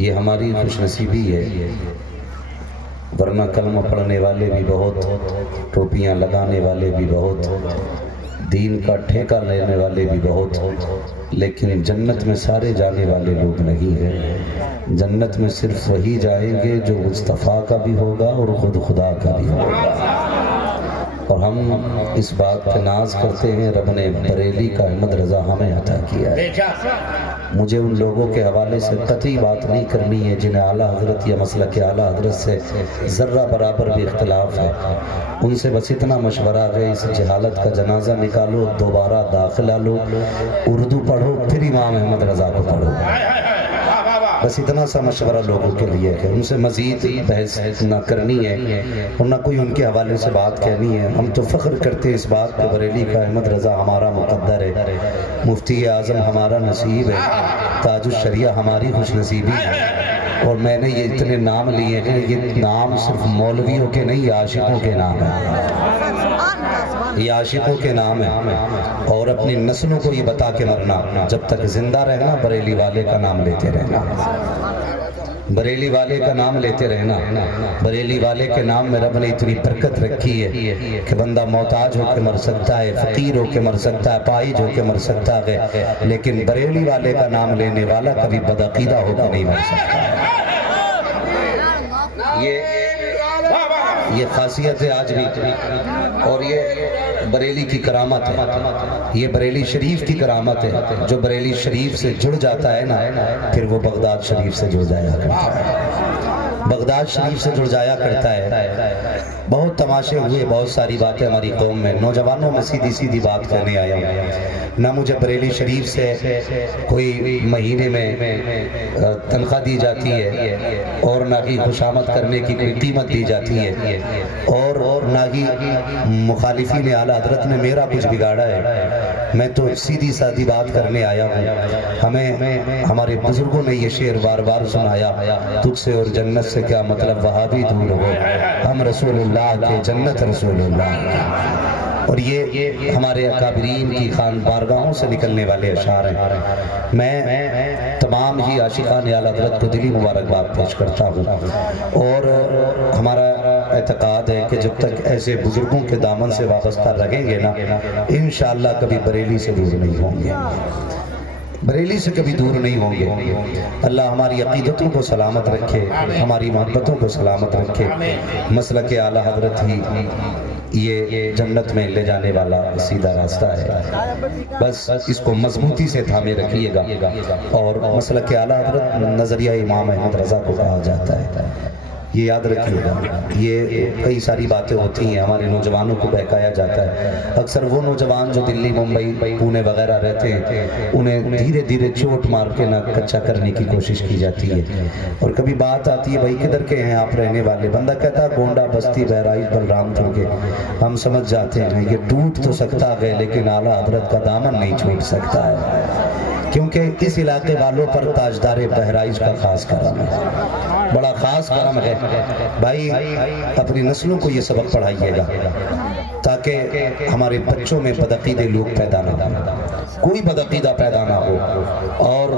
یہ ہماری خوش نصیبی ہے، ورنہ کلمہ پڑھنے والے بھی بہت، ٹوپیاں لگانے والے بھی بہت، دین کا ٹھیکہ لینے والے بھی بہت، لیکن جنت میں سارے جانے والے لوگ نہیں ہیں۔ جنت میں صرف وہی جائیں گے جو مصطفیٰ کا بھی ہوگا اور خود خدا کا بھی ہوگا۔ اور ہم اس بات پہ ناز کرتے ہیں، رب نے بریلی کا احمد رضا ہمیں عطا کیا ہے۔ مجھے ان لوگوں کے حوالے سے قطعی بات نہیں کرنی ہے جنہیں اعلیٰ حضرت یا مسلک اعلیٰ حضرت سے ذرہ برابر بھی اختلاف ہے، ان سے بس اتنا مشورہ ہے، اس جہالت کا جنازہ نکالو، دوبارہ داخلہ لو، اردو پڑھو، پھر امام احمد رضا کو پڑھو۔ بس اتنا سا مشورہ لوگوں کے لیے ہے، ان سے مزید بحث نہ کرنی ہے اور نہ کوئی ان کے حوالے سے بات کہنی ہے۔ ہم تو فخر کرتے ہیں اس بات پہ، بریلی کا احمد رضا ہمارا مقدر ہے، مفتی اعظم ہمارا نصیب ہے، تاج الشریعہ ہماری خوش نصیبی ہے۔ اور میں نے یہ اتنے نام لیے ہیں، یہ نام صرف مولویوں کے نہیں، یہ عاشقوں کے نام ہیں، یہ عاشقوں کے نام ہیں۔ اور اپنی نسلوں کو یہ بتا کے مرنا، جب تک زندہ رہنا بریلی والے کا نام لیتے رہنا، بریلی والے کا نام لیتے رہنا۔ بریلی والے کے نام میں رب نے اتنی برکت رکھی ہے کہ بندہ محتاج ہو کے مر سکتا ہے، فقیر ہو کے مر سکتا ہے، پائج ہو کے مر سکتا ہے، لیکن بریلی والے کا نام لینے والا کبھی بدعقیدہ ہو کے نہیں مر سکتا۔ یہ خاصیت ہے آج بھی، اور یہ بریلی کی کرامت ہے، یہ بریلی شریف کی کرامت ہے۔ جو بریلی شریف سے جڑ جاتا ہے نا، پھر وہ بغداد شریف سے جڑ جایا کرتا ہے، بغداد شریف سے جڑ جایا کرتا ہے۔ بہت تماشے ہوئے، بہت ساری باتیں ہماری قوم میں، نوجوانوں میں سیدھی سیدھی بات کرنے آیا ہوں۔ نہ مجھے بریلی شریف سے کوئی مہینے میں تنخواہ دی جاتی ہے، اور نہ ہی خوشامد کرنے کی کوئی قیمت دی جاتی ہے، اور نہ ہی مخالفین اعلیٰ حضرت نے میرا کچھ بگاڑا ہے۔ میں تو سیدھی سادھی بات کرنے آیا ہوں۔ ہمیں ہمارے بزرگوں نے یہ شعر بار بار سنایا، تجھ سے اور جنت سے کیا مطلب وہابی دور ہو، ہم رسول اللہ کے جنت رسول اللہ کی۔ اور یہ ہمارے اکابرین کی خان بارگاہوں سے نکلنے والے اشعار ہیں۔ میں تمام ہی عاشقان اعلیٰ حضرت کو دلی مبارکباد پیش کرتا ہوں، اور ہمارا اعتقاد ہے کہ جب تک ایسے بزرگوں کے دامن سے وابستہ رہیں گے نا، انشاءاللہ کبھی بریلی سے دور نہیں ہوں گے، بریلی سے کبھی دور نہیں ہوں گے۔ اللہ ہماری عقیدتوں کو سلامت رکھے، ہماری محبتوں کو سلامت رکھے۔ مسلک اعلیٰ حضرت ہی یہ جنت میں لے جانے والا سیدھا راستہ ہے، بس اس کو مضبوطی سے تھامے رکھیے گا۔ اور مسلک اعلیٰ حضرت نظریہ امام احمد رضا کو کہا جاتا ہے، یہ یاد رکھیے گا۔ یہ کئی ساری باتیں ہوتی ہیں، ہمارے نوجوانوں کو بہکایا جاتا ہے۔ اکثر وہ نوجوان جو دلی، ممبئی، پونے وغیرہ رہتے ہیں، انہیں دھیرے دھیرے چوٹ مار کے نہ کچا کرنے کی کوشش کی جاتی ہے۔ اور کبھی بات آتی ہے، بھائی کدھر کے ہیں آپ رہنے والے؟ بندہ کہتا ہے گونڈا، بستی، بہرائچ، بلرام پور کے۔ ہم سمجھ جاتے ہیں یہ ٹوٹ تو سکتا ہے، لیکن اعلیٰ حضرت کا دامن نہیں چھوٹ سکتا ہے، کیونکہ اس علاقے والوں پر تاجدار بہرائچ کا خاص کرم ہے، بڑا خاص کرم ہے۔ بھائی اپنی نسلوں کو یہ سبق پڑھائیے گا، تاکہ ہمارے بچوں میں بدعقیدے لوگ پیدا نہ ہوں، کوئی بدعقیدہ پیدا نہ ہو، اور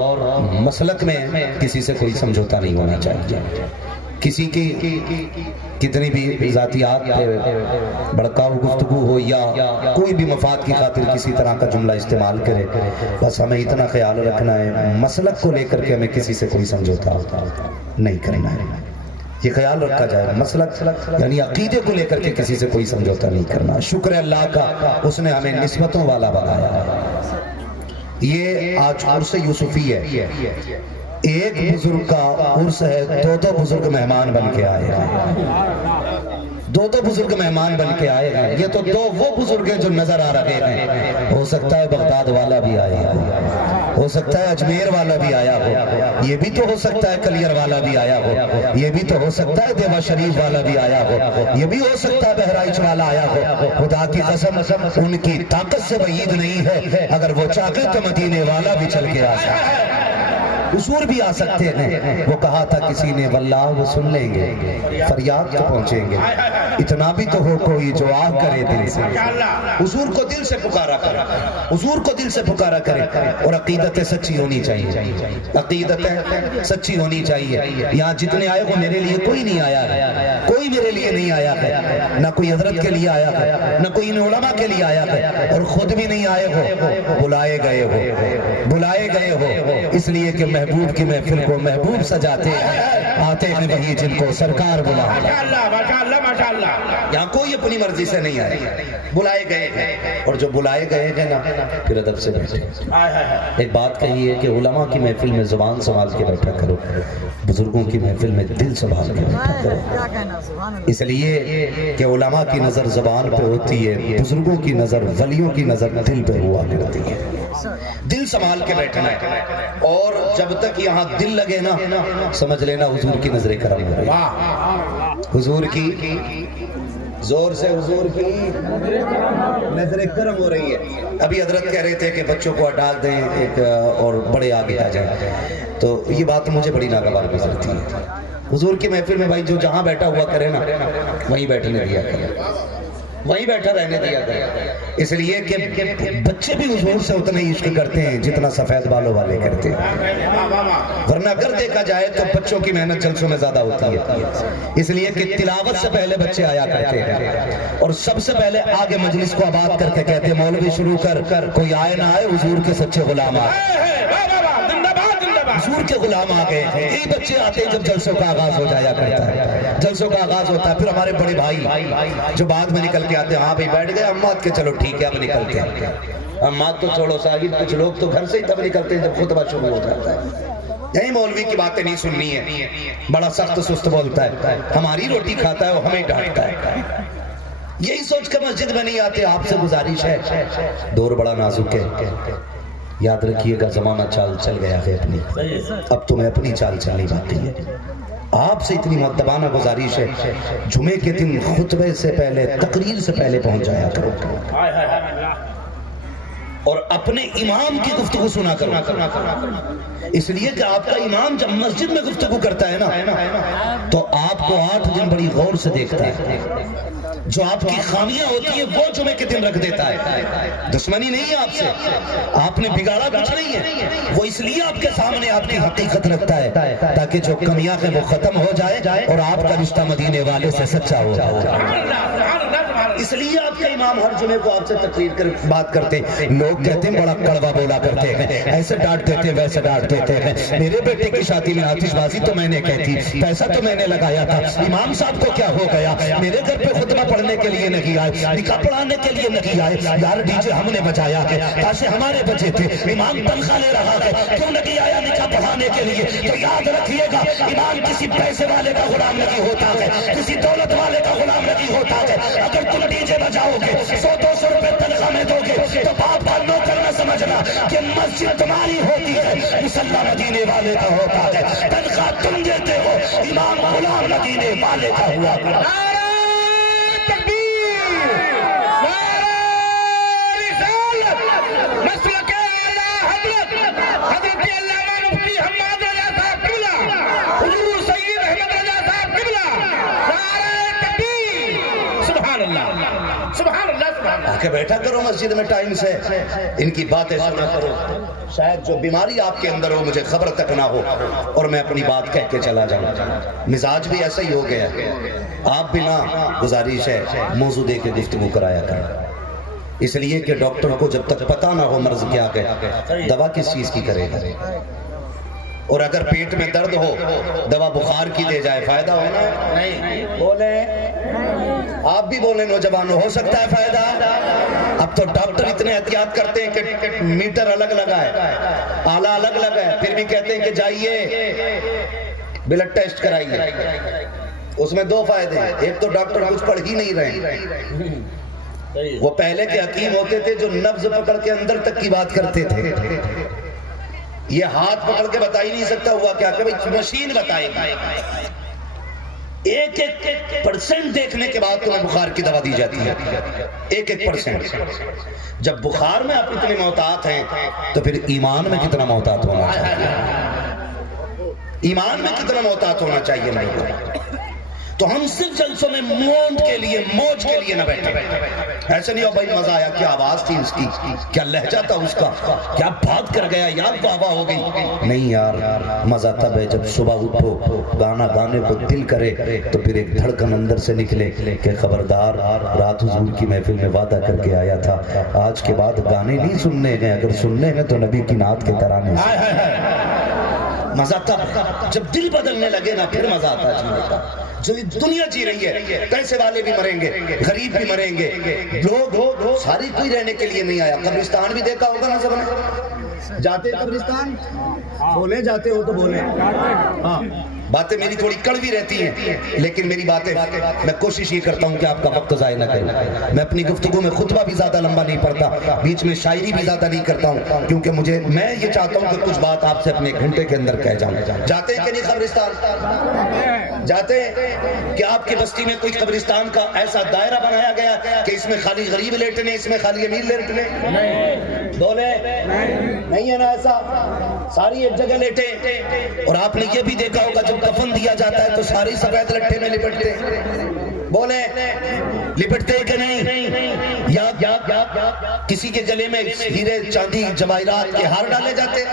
مسلک میں کسی سے کوئی سمجھوتا نہیں ہونا چاہیے۔ کسی کی کتنی بھی ذاتیات پہ بڑکاؤ گفتگو ہو، یا کوئی بھی مفاد کی خاطر کسی طرح کا جملہ استعمال کرے، بس ہمیں اتنا خیال رکھنا ہے، مسلک کو لے کر کے ہمیں کسی سے کوئی سمجھوتا نہیں کرنا ہے، یہ خیال رکھا جائے۔ مسلک یعنی عقیدے کو لے کر کے کسی سے کوئی سمجھوتا نہیں کرنا۔ شکر اللہ کا، اس نے ہمیں نسبتوں والا بنایا۔ یہ آج عرس یوسفی ہے، ایک بزرگ کا عرس ہے، دو بزرگ مہمان بن کے آئے ہیں، دو بزرگ مہمان بن کے آئے ہیں۔ یہ تو دو وہ بزرگ ہیں جو نظر آ رہے ہیں، ہو سکتا ہے بغداد والا بھی آیا ہو سکتا ہے اجمیر والا بھی آیا ہو، یہ بھی تو ہو سکتا ہے کلیر والا بھی آیا ہو، یہ بھی تو ہو سکتا ہے دیوا شریف والا بھی آیا ہو، یہ بھی ہو سکتا ہے بہرائچ والا آیا ہو۔ خدا کی قسم ان کی طاقت سے بعید نہیں ہے، اگر وہ چاہے تو مدینے والا بھی چل کے آ سکتا ہے۔ حضور بھی آ سکتے ہیں. وہ کہا تھا کسی نے واللہ وہ سن لیں گے, فریاد تو پہنچیں گے, اتنا بھی تو ہو کوئی جو آ کرے دل سے. حضور کو دل سے پکارا کرے, حضور کو دل سے پکارا کرے. اور عقیدتیں سچی ہونی چاہیے, عقیدتیں سچی ہونی چاہیے. یہاں جتنے آئے وہ میرے لیے کوئی نہیں آیا ہے, کوئی میرے لیے نہیں آیا ہے, نہ کوئی حضرت کے لیے آیا ہے, نہ کوئی علماء کے لیے آیا ہے, اور خود بھی نہیں آئے ہو, بلائے گئے ہو, بلائے گئے ہو. اس لیے کہ محبوب کی محفل کو محبوب سجاتے ہیں, آتے ہیں وہی جن کو سرکار بلاتے ہیں. یہاں کوئی اپنی مرضی سے نہیں آئے, بلائے گئے ہیں, اور جو بلائے گئے ہیں نا پھر ادب سے بیٹھے. ایک بات کہی ہے کہ علماء کی محفل میں زبان سنبھال کے بیٹھا کرو, بزرگوں کی محفل میں دل سنبھال کے بیٹھا کرو. اس لیے کہ علماء کی نظر زبان پہ ہوتی ہے, بزرگوں کی نظر, ولیوں کی نظر دل پہ ہوا کرتی ہے. دل سنبھال کے بیٹھنا ہے, اور جب تک یہاں دل لگے نا سمجھ لینا حضور کی نظر کرم ہو رہی ہے, حضور کی, زور سے حضور کی نظر کرم ہو رہی ہے. ابھی حضرت کہہ رہے تھے کہ بچوں کو ہٹا دیں ایک اور بڑے آگے آ جائیں, تو یہ بات مجھے بڑی ناگوار گزرتی ہے. حضور کی محفل میں بھائی جو جہاں بیٹھا ہوا کرے نا وہیں بیٹھنے دیا کرے, وہیں بیٹھا رہنے دیا کرے. اس لیے کہ بچے بھی حضور سے اتنا ہی عشق کرتے ہیں جتنا سفید بالوں والے کرتے ہیں, ورنہ اگر دیکھا جائے تو بچوں کی محنت جلسوں میں زیادہ ہوتی ہے. اس لیے کہ تلاوت سے پہلے بچے آیا کرتے ہیں, اور سب سے پہلے آگے مجلس کو آباد کر کے کہتے ہیں مولوی شروع کر, کوئی آئے نہ آئے حضور کے سچے غلام آئے, حضور کے غلام آ گئے. یہی بچے آتے ہیں جب جلسوں کا آغاز ہو جایا کرتا ہے, جلسوں کا آغاز ہوتا ہے. پھر ہمارے بڑے بھائی جو بعد میں نکل کے آتے ہیں, ہاں بھائی بیٹھ گئے امات کے, چلو ٹھیک ہے اب نکلتے ہیں. امات تو چھوڑو صاحب, کچھ لوگ تو گھر سے ہی تب نکلتے ہیں جب خطبہ شروع ہو جاتا ہے. یہی مولوی کی باتیں نہیں سننی ہے, بڑا سخت سست بولتا ہے, ہماری روٹی کھاتا ہے وہ ہمیں ڈانٹتا ہے. یہی سوچ کر مسجد میں نہیں آتے. آپ سے گزارش ہے, دور بڑا نازک ہے, یاد رکھیے گا زمانہ چال چل گیا ہے اپنی, اب تمہیں اپنی چال چلنی باقی ہے. آپ سے اتنی مؤدبانہ گزارش ہے, جمعے کے دن خطبے سے پہلے, تقریر سے پہلے پہنچ جایا کرو, اور اپنے امام کی گفتگو سنا کرو. اس لیے کہ آپ کا امام جب مسجد میں گفتگو کرتا ہے نا تو آپ کو 8 دن بڑی غور سے دیکھتا ہے. جو آپ کی خامیاں ہوتی ہیں وہ جمعے کے دن رکھ دیتا ہے. دشمنی نہیں ہے آپ سے, آپ نے بگاڑا کچھ نہیں ہے, وہ اس لیے آپ کے سامنے آپ کی حقیقت رکھتا ہے تاکہ جو کمیاں ہیں وہ ختم ہو جائے اور آپ کا رشتہ مدینے والے سے سچا ہو جائے. اس لیے آپ کے امام ہر جمعے کو آپ سے تقریر کر بات کرتے ہیں. لوگ کہتے ہیں بڑا کڑوا بولا کرتے ہیں, ایسے ڈانٹ دیتے ہیں ویسے ڈانٹ دیتے ہیں. میرے بیٹے کی شادی میں آتش بازی تو میں نے کہتی, پیسہ تو میں نے لگایا تھا, امام صاحب کو کیا ہو گیا, میرے گھر پہ خطبہ پڑھنے کے لیے نہیں آئے, نکاح پڑھانے کے لیے نہیں آئے. یار ڈی جے ہم نے بجایا ہے, تاشے ہمارے بچے تھے, امام تنخواہ لے رہا ہے, کیوں نہیں آیا نکاح پڑھانے کے لیے. تو یاد رکھیے گا امام کسی پیسے والے کا غلام نہیں ہوتا ہے, کسی دولت والے کا غلام نہیں ہوتا ہے. اگر تم ڈی جے بجاؤ گے, 100-200 روپے تنخواہ میں دو گے, تو باپ کا نوکر نہ سمجھنا کہ مسجد تمہاری ہوتی ہے, مصلی مدینے والے کا ہوتا ہے. تنخواہ تم دیتے ہو, امام غلام مدینے والے کا ہوا کرتا. آکے بیٹھا کرو مسجد میں ٹائم سے, ان کی باتیں سنا کرو. شاید جو بیماری آپ کے اندر ہو مجھے خبر تک نہ ہو اور میں اپنی بات کہہ کے چلا جاؤں. مزاج بھی ایسا ہی ہو گیا, آپ بھی نہ, گزارش ہے موضوع دے کے گفتگو کرایا کریں. اس لیے کہ ڈاکٹر کو جب تک پتہ نہ ہو مرض کیا ہے, دوا کس چیز کی کرے گا. اور اگر پیٹ میں درد ہو, دوا بخار کی دے جائے, فائدہ ہونا نہیں. بولیں آپ بھی بولیں نوجوانوں, ہو سکتا ہے فائدہ. اب تو ڈاکٹر اتنے احتیاط کرتے ہیں کہ میٹر الگ لگا ہے, آلہ الگ لگا ہے, پھر بھی کہتے ہیں کہ جائیے بلڈ ٹیسٹ کرائیے. اس میں 2 فائدے ہیں, ایک تو ڈاکٹر کچھ پڑھ ہی نہیں رہے, وہ پہلے کے حکیم ہوتے تھے جو نبض پکڑ کے اندر تک کی بات کرتے تھے. یہ ہاتھ پکڑ کے بتا ہی نہیں سکتا ہوا کیا, کہ مشین بتائے گی. 1% دیکھنے کے بعد تمہیں بخار کی دوا دی جاتی ہے, 1%. جب بخار میں آپ اتنے محتاط ہیں تو پھر ایمان میں کتنا محتاط ہونا چاہیے. ایمان میں کتنا محتاط ہونا چاہیے میرے کو. تو ہم صرف جلسوں میں مونٹ کے لیے موج کے لیے نہ بیٹھے. ایسے نہیں ہو بھائی مزہ آیا, کیا آواز تھی اس کی, کیا لہجہ تھا اس کا, کیا بھاگ کر گیا, یاد واہ واہ ہو گئی. نہیں یار, مزہ تب ہے جب صبح اٹھو, گانا گانے کو دل کرے تو پھر ایک دھڑکن اندر سے نکلے کہ خبردار, رات حضور کی محفل میں وعدہ کر کے آیا تھا, آج کے بعد گانے نہیں سننے ہیں, اگر سننے ہیں تو نبی کی نعت کے ترانے سے. مزہ تب جب دل بدلنے لگے نا, پھر مزہ آتا ہے جینے کا. جو دنیا جی رہی ہے, پیسے والے بھی مریں گے, غریب بھی مریں گے, لوگ ساری کوئی رہنے کے لیے نہیں آیا. قبرستان بھی دیکھا ہوگا نا سب نے, جاتے قبرستان, بولے جاتے ہو تو بولے. ہاں, باتیں میری تھوڑی کڑوی رہتی ہیں, لیکن میری باتیں میں کوشش یہ کرتا ہوں کہ آپ کا وقت ضائع نہ کروں. میں اپنی گفتگو میں خطبہ بھی زیادہ لمبا نہیں پڑھتا, بیچ میں شاعری بھی زیادہ نہیں کرتا ہوں, کیونکہ میں یہ چاہتا ہوں کہ کچھ بات آپ سے اپنے ایک گھنٹے کے اندر کہہ جاؤں. جاتے ہیں کہ نہیں قبرستان؟ جاتے ہیں کہ آپ کی بستی میں کوئی قبرستان کا ایسا دائرہ بنایا گیا کہ اس میں خالی غریب لیٹنے, اس میں خالی امیر لیٹنے؟ بولے نہیں ہے نا ایسا, ساری ایک جگہ لیٹے. اور آپ نے یہ بھی دیکھا ہوگا جب کفن دیا جاتا ہے تو ساری سفید لٹھے میں لپٹتے. بولے لپٹتے کہ نہیں؟ یا کسی کے گلے میں ہیرے چاندی جواہرات کے ہار ڈالے جاتے.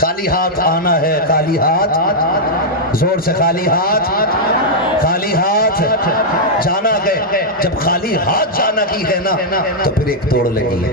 خالی ہاتھ آنا ہے, خالی ہاتھ, زور سے خالی ہاتھ, خالی ہاتھ جانا ہے. جب خالی ہاتھ جانا ہی ہے نا تو پھر ایک دوڑ لگی ہے,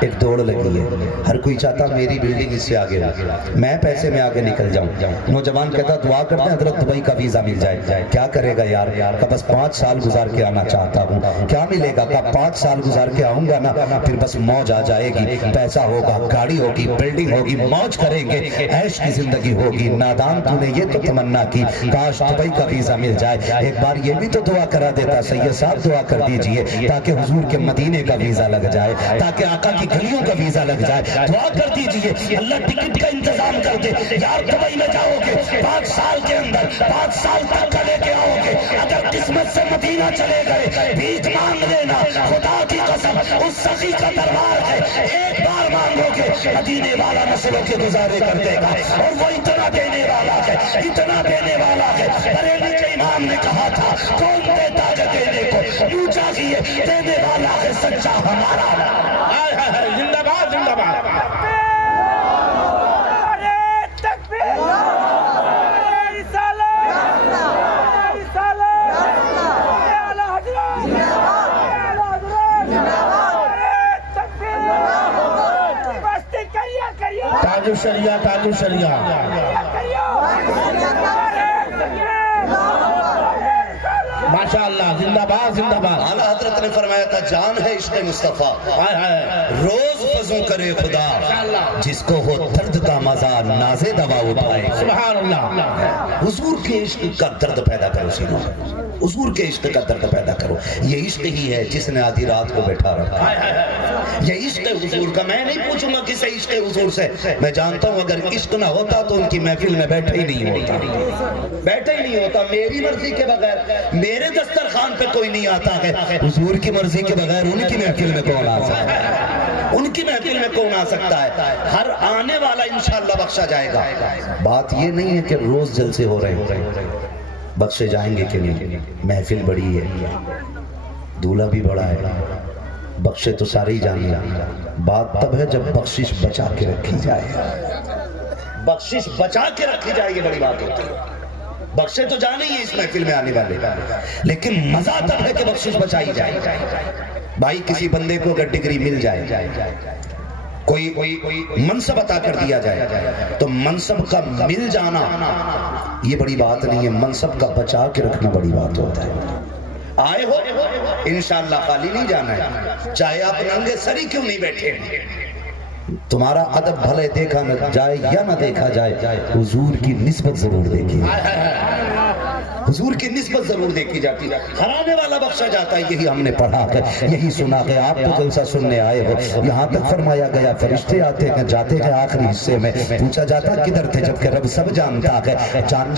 ایک دوڑ لگی ہے. ہر کوئی چاہتا میری بلڈنگ اس سے آگے ہو, میں پیسے میں آگے نکل جاؤں. نوجوان کہتا دعا کرتے ہیں حضرت دبئی کا ویزا مل جائے. کیا کرے گا یار, کہ بس 5 سال گزار کے آنا چاہتا ہوں. کیا ملے گا, کہ 5 سال گزار کے آؤں گا نا پھر بس موج آ جائے گی, پیسہ ہوگا, گاڑی ہوگی, بلڈنگ ہوگی, موج کریں گے, عیش کی زندگی ہوگی. نادان تو نے یہ تو تمنا کی کاش دبئی کا ویزا مل جائے. ایک بار یہ بھی تو دعا کرا دیتا سید صاحب, دعا کر دیجئے تاکہ حضور کے مدینے کا ویزا لگ جائے, تاکہ آقا کی گلیوں کا ویزا لگ جائے. دعا کر دیجئے اللہ ٹکٹ کا انتظام کر دے. یار دبئی میں جاؤ گے 5 سال کے اندر, 5 سال تک کا لے کے آؤ گے. اگر قسمت سے مدینہ چلے گئے بھیک مانگ لینا, خدا کی قسم اس سخی کا دربار ہے, ایک بار مانگو گے مدینے والا نسلوں کے گزارے کر دے گا. اور وہ اتنا دینے والا ہے, اتنا دینے والا ہے. بریلی کے امام نے کہا تھا کون دیتا ہے دینے کو, یوں چاہیے دینے والا ہے سچا ہمارا. زندہ باد, زندہ باد. تاج الشریعہ, تاج الشریعہ. ماشاءاللہ, زندہ باد, زندہ باد. اعلیٰ حضرت نے فرمایا تھا جان ہے عشق مصطفیٰ, روز فضوں کرے خدا, جس کو ہو درد کا مزہ نازے دوا اٹھائے. سبحان اللہ. حضور کے عشق کا درد پیدا کرو سینوں میں, حضور کے عشق کا درد پیدا کرو. یہ عشق ہی ہے جس نے آدھی رات کو بیٹھا رکھا. یہ عشق حضور کا. میں نہیں پوچھوں گا کسے عشق حضور سے, میں جانتا ہوں اگر عشق نہ ہوتا تو ان کی محفل میں بیٹھے ہی نہیں ہوتا, بیٹھے ہی نہیں ہوتا. میری مرضی کے بغیر میرے دسترخوان پہ کوئی نہیں آتا ہے, حضور کی مرضی کے بغیر ان کی محفل میں کون آ سکتا ہے, ان کی محفل میں کون آ سکتا ہے. ہر آنے والا انشاءاللہ بخشا جائے گا. بات یہ نہیں ہے کہ روز جلسے ہو رہے ہیں, بخشے جائیں گے کہ نہیں. محفل بڑی ہے, دولہا بھی بڑا ہے, بخشے تو سارے ہی جانے. بات تب ہے جب بخشش بچا کے رکھی جائے, بخشش بچا کے رکھی جائے, یہ بڑی بات ہوتی ہے. بخشے تو جانے ہی اس محفل میں آنے والے, لیکن مزہ تب ہے کہ بخشش بچائی جائے. بھائی کسی بندے کو اگر ڈگری مل جائے, کوئی منصب عطا کر دیا جائے, تو منصب کا مل جانا یہ بڑی بات نہیں ہے, منصب کا بچا کے رکھنا بڑی بات ہوتا ہے. آئے ہو انشاءاللہ خالی نہیں جانا ہے, چاہے آپ ننگے سری کیوں نہیں بیٹھے. تمہارا ادب بھلے دیکھا نہ جائے یا نہ دیکھا جائے, حضور کی نسبت ضرور دیکھیے. حضور کی نسبت ضرور دیکھی جاتی ہے، ہرانے والا بخشا جاتا ہے، یہی ہم نے پڑھا ہے، یہی سنا ہے۔ آپ تو جلسہ سننے آئے ہو، یہاں تک فرمایا گیا فرشتے آتے ہیں جاتے ہیں، آخری حصے میں پوچھا جاتا کدھر تھے، جبکہ رب سب جانتا ہے۔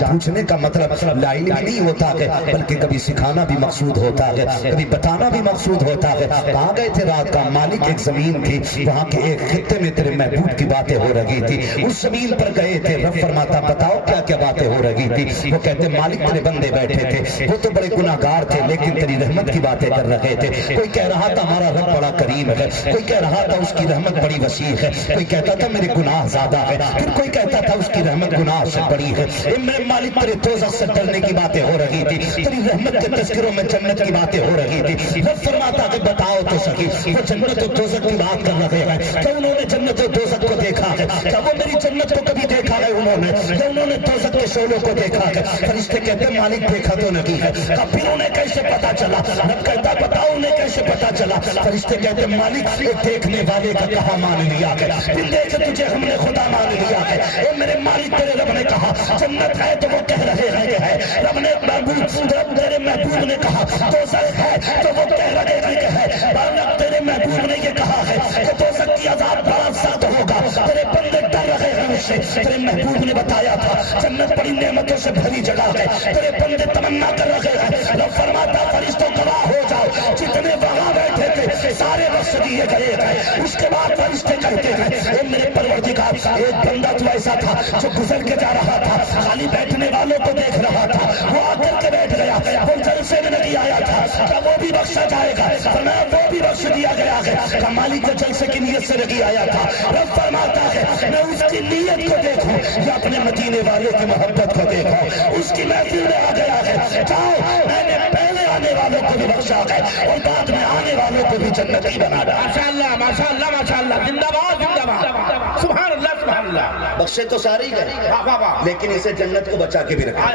پوچھنے کا مطلب لا علم نہیں ہوتا ہے، بلکہ کبھی سکھانا بھی مقصود ہوتا ہے، کبھی بتانا بھی مقصود ہوتا ہے۔ کہاں گئے تھے رات کا؟ مالک ایک زمین تھی، وہاں کے ایک خطے میں تیرے محبوب کی باتیں ہو رہی تھی، اس زمین پر گئے تھے۔ رب فرماتا بتاؤ کیا کیا باتیں ہو رہی تھی؟ وہ کہتے مالک تیرے بندے بیٹھے تھے، وہ تو بڑے گناہگار تھے لیکن تیری رحمت کی باتیں کر رہے تھے۔ کوئی کہہ رہا تھا ہمارا رب بڑا کریم ہے، کوئی کہہ رہا تھا اس کی رحمت بڑی وسیع ہے، کوئی کہتا تھا میرے گناہ زیادہ ہے، پھر کوئی کہتا تھا اس کی رحمت گناہ سے بڑی ہے۔ میرے مالک تیرے دوزخ سے ڈرنے کی باتیں ہو رہی تھی، تیری رحمت کے تذکروں میں جنت کی باتیں ہو رہی تھی۔ رب فرماتا کہ بتاؤ تو صحیح، وہ جنت و دوزخ کی بات کر رہے ہیں، کیا انہوں نے جنت و دوزخ کو دیکھا ہے؟ کیا وہ میری جنت کو کبھی دیکھا ہے انہوں نے؟ یا انہوں نے دوزخ کے شعلوں کو دیکھا ہے؟ فرشتے کہتے ہیں مالک دیکھا تو نہیں ہے۔ پھر انہیں کیسے پتا چلا؟ رب کہتا بتاؤ انہیں کیسے پتا چلا؟ فرشتے کہتے ہیں مالک ایک دیکھنے والے کا کہا مان لیا ہے، پھر دیکھ تجھے ہم نے خدا مان لیا ہے۔ اے میرے مالک تیرے رب نے کہا جنت ہے تو وہ کہہ رہے ہیں کہ ہے، رب نے رب تیرے محبوب نے کہا دوزخ ہے تو وہ کہہ رہے ہیں کہ ہے، رب تیرے محبوب نے یہ کہا ہے کہ دوزخ کی عذاب بڑا سخت ہوگا، تیرے بندے ڈر رہے ہیں اس سے۔ تیرے محبوب نے بتایا تھا جنت بڑی نعمتوں سے بھری جگہ ہے، تیرے بندے تمنا کر رہے ہیں۔ رب فرماتا فرشتوں گواہ ہو جاؤ، جتنے وہاں بیٹھے تھے سارے بخش دیے گئے ہیں۔ اس کے بعد فرشتے کہتے ہیں اے میرے پروردگار، ایک بندہ تو ایسا تھا جو گزر کے جا رہا تھا، خالی بیٹھنے والوں کو دیکھ رہا تھا، وہ آ کر کے بیٹھ گیا، وہ جلسے میں نہیں آیا تھا، کیا وہ بھی بخشا جائے گا؟ فرمایا وہ بھی بخش دیا گیا ہے۔ کہ مالک جو جلسے کی نیت سے نہیں آیا تھا، رب فرماتا ہے میں اس کی نیت کو دیکھوں یا اپنے مدینے والے کی محبت کو دیکھوں، اس کی محفل میں آ گیا ہے، جاؤ میں نے پہلے آنے والوں کو بھی بخشا ہے اور بعد میں آنے والوں کو بھی جنتی بنا ڈالا۔ ماشاءاللہ ماشاءاللہ ماشاءاللہ، زندہ باد زندہ باد، سبحان اللہ سبحان اللہ۔ بخشے تو سارے ہی گئے، واہ واہ واہ، لیکن اسے جنت کو بچا کے بھی رکھنا،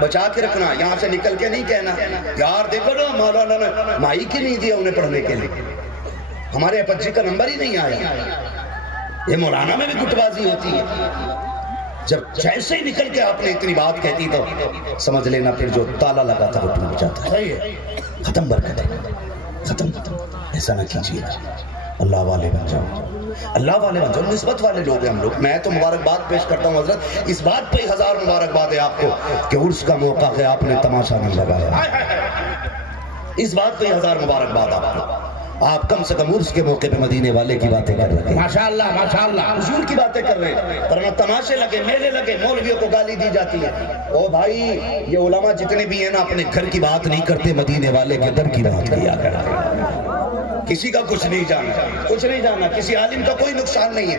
بچا کے رکھنا، یہاں سے نکل کے نہیں کہنا یار دیکھو نا مولانا نے مائک ہی نہیں دیا انہیں پڑھنے کے لیے، ہمارے اپچی کا نمبر ہی نہیں آیا۔ یہ مولانا میں بھی گٹ بازی ہوتی ہے، جب جیسے ہی نکل کے آپ نے اتنی بات کہتی تو سمجھ لینا پھر جو تالا لگا تھا وہ ٹوٹ جاتا ہے۔ ختم برکت ہے، ختم، ایسا نہ کیجیے، اللہ والے بن جاؤ، اللہ والے بن جاؤ، نسبت والے لوگ ہیں ہم لوگ۔ میں تو مبارکباد پیش کرتا ہوں حضرت، اس بات پہ 1000 مبارکباد ہے آپ کو کہ عرس کا موقع ہے، آپ نے تماشا نہیں لگایا، اس بات پہ 1000 مبارکباد آپ کو۔ آپ کم سے کم عرس کے موقع پہ مدینے والے کی باتیں کر رہے ہیں، ماشاءاللہ ماشاءاللہ، حضور کی باتیں کر رہے ہیں، ورنہ تماشے لگے، میلے لگے، مولویوں کو گالی دی جاتی ہے۔ او بھائی یہ علماء جتنے بھی ہیں نا اپنے گھر کی بات نہیں کرتے، مدینے والے کے در کی بات کیا کرتے ہیں۔ کسی کا کچھ نہیں جانا، کچھ نہیں جانا، کسی عالم کا کوئی نقصان نہیں ہے،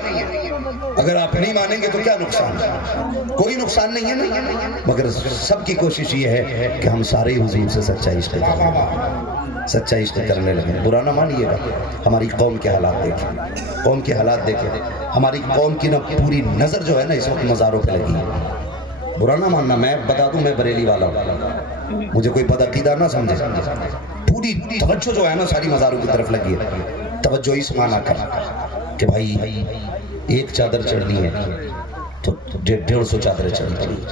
اگر آپ نہیں مانیں گے تو کیا نقصان ہے؟ کوئی نقصان نہیں ہے نا، مگر سب کی کوشش یہ ہے کہ ہم سارے حضور سے سچا عشق کریں، سچا عشق کرنے لگیں۔ برا نہ مانیے گا، ہماری قوم کے حالات دیکھیں، قوم کے حالات دیکھیں، ہماری قوم کی نا پوری نظر جو ہے نا اس وقت مزاروں پہ لگی ہے۔ برا نہ ماننا، میں بتا دوں میں بریلی والا ہوں، مجھے کوئی بدعقیدہ نہ سمجھے، پوری توجہ جو ہے نا ساری مزاروں کی طرف لگی ہے۔ توجہ اس معنی کر کہ بھائی ایک چادر چڑھنی ہے تو 150 چادریں چڑھنی چاہیے۔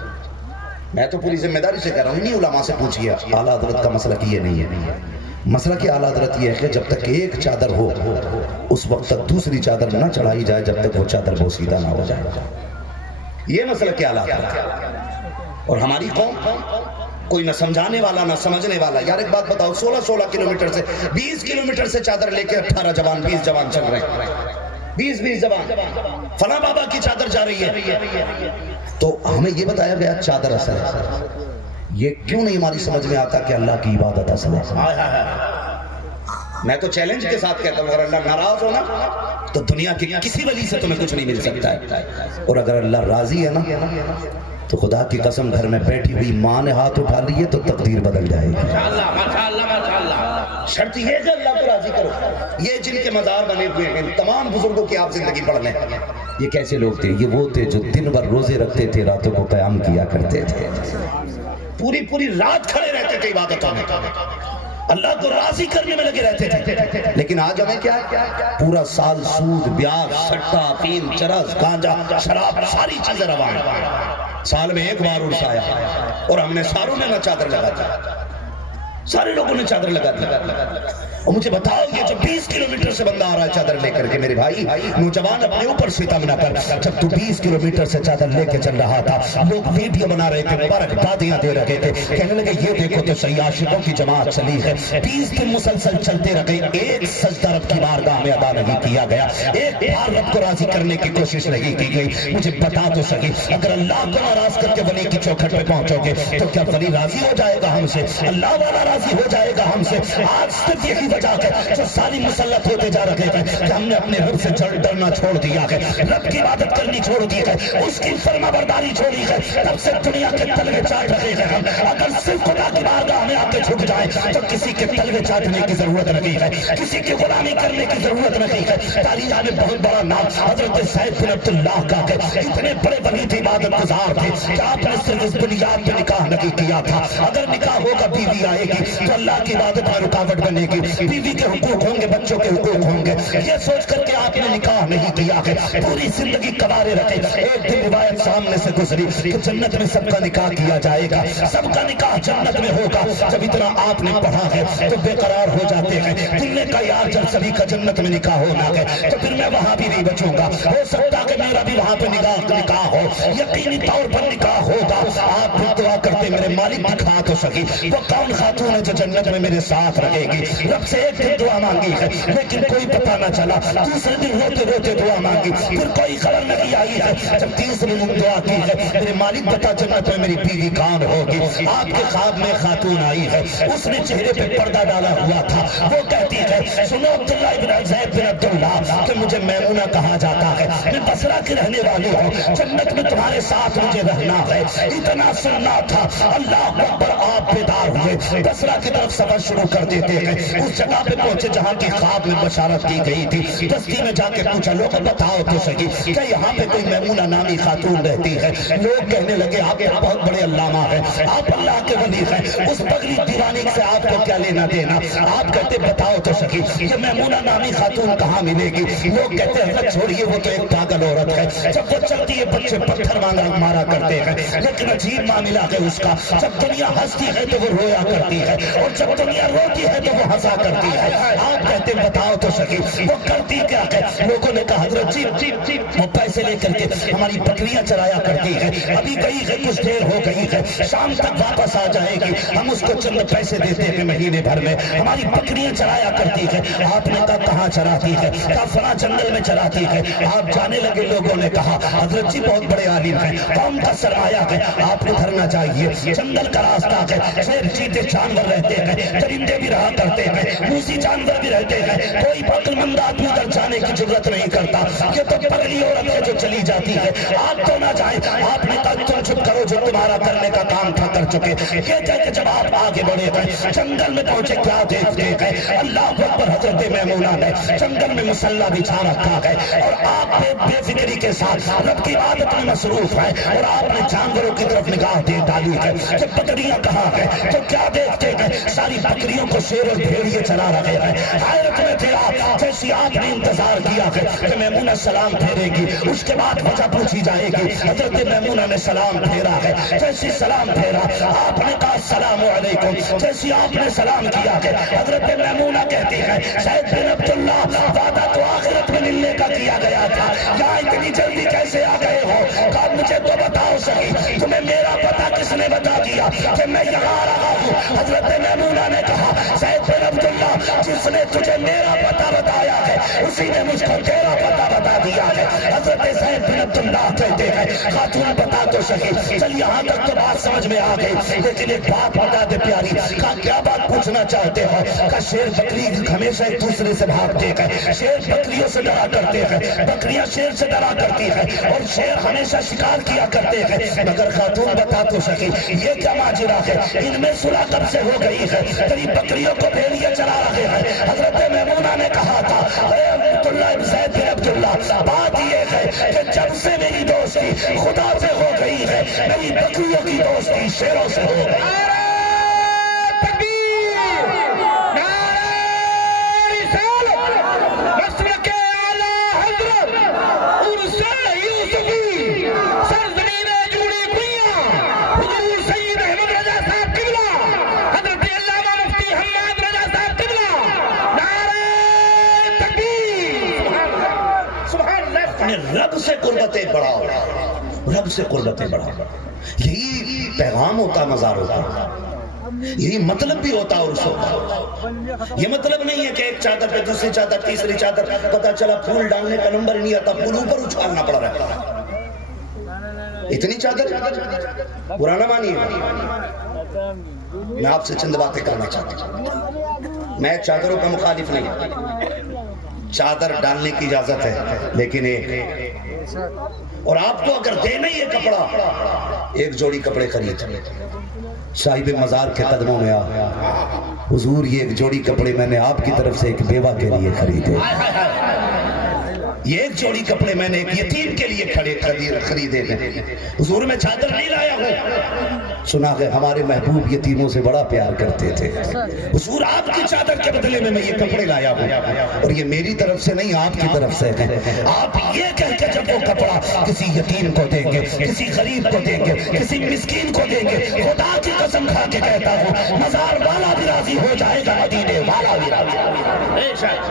میں تو پوری ذمہ داری سے کہہ رہا ہوں، انہیں علماء سے پوچھئے، اعلیٰ حضرت کا مسئلہ یہ نہیں ہے، مسئلہ کی اعلیٰ حضرت یہ ہے کہ جب تک ایک چادر ہو اس وقت تک دوسری چادر نہ چڑھائی جائے جب تک وہ چادر بوسیدہ نہ ہو جائے، یہ مسئلہ کی اعلیٰ حضرت۔ اور ہماری قوم کوئی نہ سمجھانے والا نہ سمجھنے والا، یار ایک بات بتاؤ، 16 کلومیٹر سے 20 کلومیٹر سے چادر لے کے 18 جوان 20 جوان چل رہے ہیں، 20 جوان، فلاں بابا کی چادر جا رہی ہے، تو ہمیں یہ بتایا گیا چادر اصل ہے، یہ کیوں نہیں ہماری سمجھ میں آتا کہ اللہ کی عبادت اصل ہے؟ میں تو چیلنج کے ساتھ کہتا ہوں اگر اللہ ناراض ہونا تو دنیا کے کسی ولی سے تمہیں کچھ نہیں مل سکتا ہے، اور اگر اللہ راضی ہے نا تو خدا کی قسم گھر میں بیٹھی ہوئی ماں نے ہاتھ اٹھا لیے تو تقدیر بدل جائے گی۔ ماشاءاللہ ماشاءاللہ ماشاءاللہ، شرط یہ ہے کہ اللہ کو راضی کرو۔ یہ جن کے مزار بنے ہوئے ہیں تمام بزرگوں کی آپ زندگی پڑھ لیں، یہ کیسے لوگ تھے؟ یہ وہ تھے جو دن بھر روزے رکھتے تھے، راتوں کو قیام کیا کرتے تھے، پوری رات کھڑے رہتے تھے عبادتوں میں، اللہ کو راضی کرنے میں لگے رہتے تھے۔ لیکن آج ہمیں کیا ہے؟ پورا سال سود، بیاج، سٹا، افیم، چرس، گانجا، شراب، ساری چیزیں روا ہیں، سال میں ایک بار عرس آیا اور ہم نے ساروں نے نہ چادر لگا دی، سارے لوگوں نے چادر لگا دی. اور مجھے بتاؤ یہ جب 20 کلومیٹر سے بندہ آ رہا ہے چادر لے کر کے، میرے بھائی نوجوان اپنے اوپر ستم نہ کر. جب تو 20 کلومیٹر سے چادر لے کے چل رہا تھا، لوگ ویڈیو بنا رہے تھے، مبارک بادیاں دے رہے تھے، کہنے لگے یہ دیکھو تو صحیح عاشقوں کی جماعت چلی ہے. 20 دن مسلسل چلتے رہے، ایک سجدہ رب کی بارگاہ میں ادا نہیں کیا گیا، ایک بار رب کو راضی کرنے کی کوشش نہیں کی گئی. مجھے بتا تو سکی اگر اللہ کو ناراض کر کے ولی کی چوکھٹ پہ پہنچو گے تو کیا ولی راضی ہو جائے گا ہم سے؟ اللہ والا راضی ہو جائے گا ہم سے؟ آج صرف یہی وجہ ہے جو ساری مسلط ہوتے جا رہے ہیں کہ ہم نے اپنے رب سے ڈرنا چھوڑ دیا ہے، رب کی عبادت کرنی چھوڑ دی ہے، اس کی فرما برداری چھوڑی ہے. تب سے دنیا کے تلوے چاٹ رہے ہیں ہم. اگر صرف خدا کی بارگاہ میں آ کے جھک جائیں تو کسی کے تلوے چاٹنے کی ضرورت نہیں ہے، کسی کی غلامی کرنے کی ضرورت نہیں ہے. تاریخ میں بہت بڑا نام حضرت سید بن عبداللہ کا ہے. اتنے بڑے ولی تھے، عبادت گزار تھے کہ آپ نے صرف اس بنیاد پہ نکاح نہیں کیا تھا اگر نکاح ہوگا بیوی آئے گی تو اللہ کی عبادت میں رکاوٹ بنے گی، بیوی کے حقوق ہوں گے، بچوں کے حقوق ہوں گے. یہ سوچ کر کے آپ نے نکاح نہیں کیا ہے، پوری زندگی کوارے رکھے. ایک دن روایت سامنے سے گزری کہ جنت میں سب کا نکاح کیا جائے گا، سب کا نکاح جنت میں ہوگا. جب اتنا آپ نے پڑھا ہے تو بے قرار ہو جاتے ہیں، دل نے کہا یار جب سبھی کا جنت میں نکاح ہونا ہے تو پھر میں وہاں بھی نہیں بچوں گا، ہو سکتا کہ میرا بھی وہاں پہ نکاح ہو، یقینی طور پر نکاح ہوگا. آپ بھی دعا کرتے میرے مالک دکھا تو سکی وہ کون خاتون ہے جو جنت میں میرے ساتھ رہے گی. رب سے ایک دن دعا مانگی ہے لیکن کوئی پتہ نہ چلا، دوسرے دن روتے روتے دعا مانگی پھر کوئی خبر نہیں آئی ہے. جب تیسرے دن دعا کی ہے میرے مالک بتا جنت میں میری بیوی کون ہوگی؟ آپ کے خواب میں خاتون آئی ہے، اس نے چہرے پہ پردہ ڈالا ہوا تھا. وہ کہتی ہے سنو عبداللہ بن زید بن عبداللہ کہ مجھے میمونہ کہا جاتا ہے، میں بصرہ کی رہنے والی ہوں، جنت میں تمہارے ساتھ مجھے رہنا ہے. اتنا سننا تھا اللہ اکبر. آپ بیدار ہوئے، بصرہ کی طرف سفر شروع کر دیتے ہیں. اس جگہ پہ پہنچے جہاں کی خواب میں بشارت کی گئی تھی. بستی میں جا کے پوچھا لوگ بتاؤ تو صحیح کہ یہاں پہ کوئی میمونہ نامی خاتون رہتی ہے؟ لوگ کہنے لگے آپ بہت بڑے علامہ ہیں، آپ اللہ کے ولی ہیں، اس پگلی دیوانی سے آپ کو کیا لینا دینا؟ آپ کہتے بتاؤ تو صحیح یہ میمونہ نامی خاتون کہاں ملے گی؟ لوگ کہتے ہیں چھوڑیے وہ تو ایک پاگل عورت ہے، جب وہ چلتی ہے بچے پتھر مارا کرتے ہیں. لیکن عجیب معاملہ ہے اس کا، جب دنیا ہنستی ہے تو وہ رویا کرتی ہے اور جب دنیا روتی ہے تو وہ ہنسا کرتی ہے. آپ کہتے بتاؤ تو صحیح وہ کرتی کیا ہے؟ لوگوں نے کہا حضرت جی وہ پیسے لے کر کے ہماری بکریاں چرایا کرتی ہے، ابھی گئی ہے کچھ دیر ہو گئی ہے، شام تک واپس آ جائے گی، ہم اس کو چند پیسے دیتے ہیں مہینے بھر میں، ہماری بکریاں چرایا کرتی ہے. آپ نے کہا کہاں چراتی ہے؟ کہا فلاں جنگل میں چراتی ہے. آپ جانے لگے. لوگوں نے کہا حضرت جی بہت بڑے عالم ہیں، قوم کا سرمایہ ہے، آپ کو دھرنا چاہیے، جنگل کا راستہ ہے، شیر چیتے جانور رہتے ہیں، درندے بھی رہا کرتے ہیں، موسی جانور بھی رہتے ہیں، کوئی عقل مند آدمی ادھر جانے کی ضرورت نہیں کرتا. یہ تو پگلی عورت ہے جو چلی جاتی ہے، آپ تو نہ جائیں. آپ نے کہا تم چپ کرو، جو تمہارا کرنے کا کام تھا کر چکے. یہ کہہ کے جب آپ آگے بڑھے گئے جنگل میں پہنچے کیا دیکھتے ہیں؟ اللہ اکبر. حضرت میمونہ نے جنگل میں مسلح بچھا رکھا ہے اور آپ بے فکری کے ساتھ رب کی عبادت میں مصروف ہیں اور آپ نے جانوروں کی طرف نگاہ دے ڈالی ہے کہ بکریاں کہاں ہیں. تو کیا دیکھتے ہیں؟ ساری بکریوں کو شیر اور بھیڑیے چلا رہے ہیں. حیرت میں تھے آپ، جیسی آپ نے انتظار کیا ہے کہ میمونہ سلام پھیرے گی، اس کے بعد وجہ پوچھی جائے گی. حضرت میمونہ نے سلام پھیرا ہے، جیسی سلام پھیرا آپ نے کہا السلام علیکم. جیسی آپ نے سلام کیا ہے حضرت میمونہ کہتی ہے سید بن عبداللہ وعدہ تو آخرت میں ملنے کا کیا گیا تھا، یہاں اتنی جلدی کیسے آ گئے ہو؟ کہا مجھے تو بتاؤ صحیح تمہیں میرا پتہ کس نے بتا دیا کہ میں یہاں آ رہا ہوں؟ حضرت میمونہ نے کہا سید بن عبداللہ جس نے تجھے میرا پتہ بتایا ہے اسی نے مجھ کو تیرا پتہ بتا دیا ہے. حضرت سید بن عبداللہ کہتے ہیں خاتون بتا تو صحیح. چل یہاں تک تو بات سمجھ میں آ گئی لیکن ایک بات بتا دے پیاری. کہا کیا بات پوچھنا چاہتے ہو؟ کہا شیر بکری ہمیشہ ایک دوسرے سے بھاگتے ہیں، شیر بکریوں سے ڈرا کرتے ہیں، بکریاں شیر سے ڈرا کرتی ہیں اور شیر ہمیشہ شکار کیا کرتے ہیں. مگر خاتون بتا تو صحیح یہ کیا ماجرا ہے؟ ان میں صلح کب سے ہو گئی ہے؟ تیری بکریوں کو بھیڑیے چلا رہے ہیں. حضرت میمونہ نے کہا تھا اے عبداللہ ابن زید بن عبداللہ بات یہ ہے کہ جب سے میری دوستی خدا سے ہو گئی ہے میری بکریوں کی دوستی شیروں سے ہو گئی. قربتیں بڑھاؤ، رب سے قربتیں بڑھاؤ. یہی پیغام ہوتا مزار ہوتا، یہی مطلب بھی ہوتا عرس ہوتا. یہ مطلب نہیں ہے کہ ایک چادر پہ دوسری چادر تیسری چادر، پتہ چلا پھول ڈالنے کا نمبر نہیں آتا، پھول اوپر اچھالنا پڑ رہا ہے. اتنی چادر پرانا مانیے. میں آپ سے چند باتیں کرنا چاہتا ہوں. میں چادروں کا مخالف نہیں، چادر ڈالنے کی اجازت ہے، لیکن ایک، اور آپ کو اگر دینا ہی ہے کپڑا، ایک جوڑی کپڑے خرید، صاحب مزار کے قدموں میں آ، حضور یہ ایک جوڑی کپڑے میں نے آپ کی طرف سے ایک بیوہ کے لیے خریدے، یہ ایک جوڑی کپڑے میں نے ایک یتیم کے لیے خریدے ہیں. حضور میں چادر نہیں لایا ہوں. سنا ہے ہمارے محبوب یتیموں سے بڑا پیار کرتے تھے. حضور آپ کی چادر کے بدلے میں یہ کپڑے لایا ہوں، اور یہ میری طرف سے نہیں آپ کی طرف سے ہے. آپ یہ کہہ کے جب وہ کپڑا کسی یتیم کو دیں گے، کسی غریب کو دیں گے، کسی مسکین کو دیں گے، خدا کی قسم کھا کے کہتا ہوں مزار والا بھی راضی ہو جائے گا، مدینے والا بھی راضی ہو جائے گا.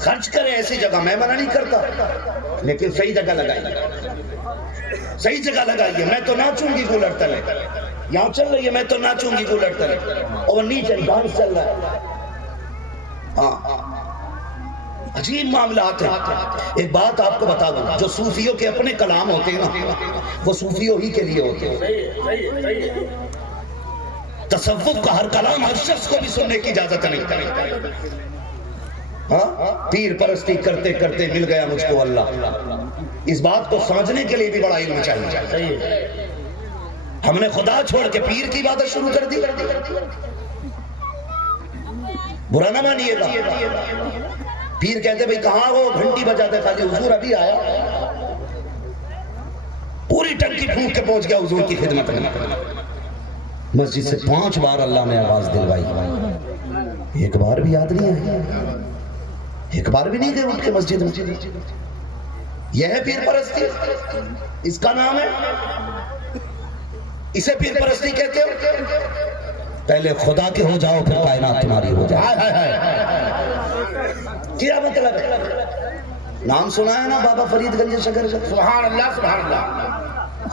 خرچ کرے ایسی جگہ، میں منع نہیں کرتا، لیکن صحیح جگہ لگائیے، صحیح جگہ لگائیے. میں تو ناچوں گی کولر تلے، یہاں چل رہی ہے، میں تو ناچوں گی کولر تلے، اور نیچے ڈانس چل رہا ہے. ہاں عجیب معاملات ہیں. ایک بات آپ کو بتا دوں، جو صوفیوں کے اپنے کلام ہوتے ہیں نا، وہ صوفیوں ہی کے لیے ہوتے ہیں. تصوف کا ہر کلام ہر شخص کو بھی سننے کی اجازت نہیں. ہاں پیر پرستی کرتے کرتے مل گیا مجھ کو اللہ، اس بات کو سمجھنے کے لیے بھی بڑا علم چاہیے. ہم نے خدا چھوڑ کے پیر کی عبادت شروع کر دی. برا نہ مانیے گا. پیر کہتے بھئی کہاں ہو، گھنٹی بجاتے خالی حضور ابھی آیا، پوری ٹنکی پھونک کے پہنچ گیا حضور کی خدمت میں. مسجد سے 5 بار اللہ نے آواز دلوائی، ایک بار بھی یاد نہیں آئی، ایک بار بھی نہیں گئے اٹھ کے مسجد میں. یہ ہے پیر پرستی، اس کا نام ہے، اسے پیر پرستی کہتے ہو. پہلے خدا کے ہو جاؤ، پھر کائنات تمہاری ہو جائے. کیا مطلب ہے؟ نام سنا ہے نا بابا فرید گنج شکر؟ سبحان اللہ سبحان اللہ.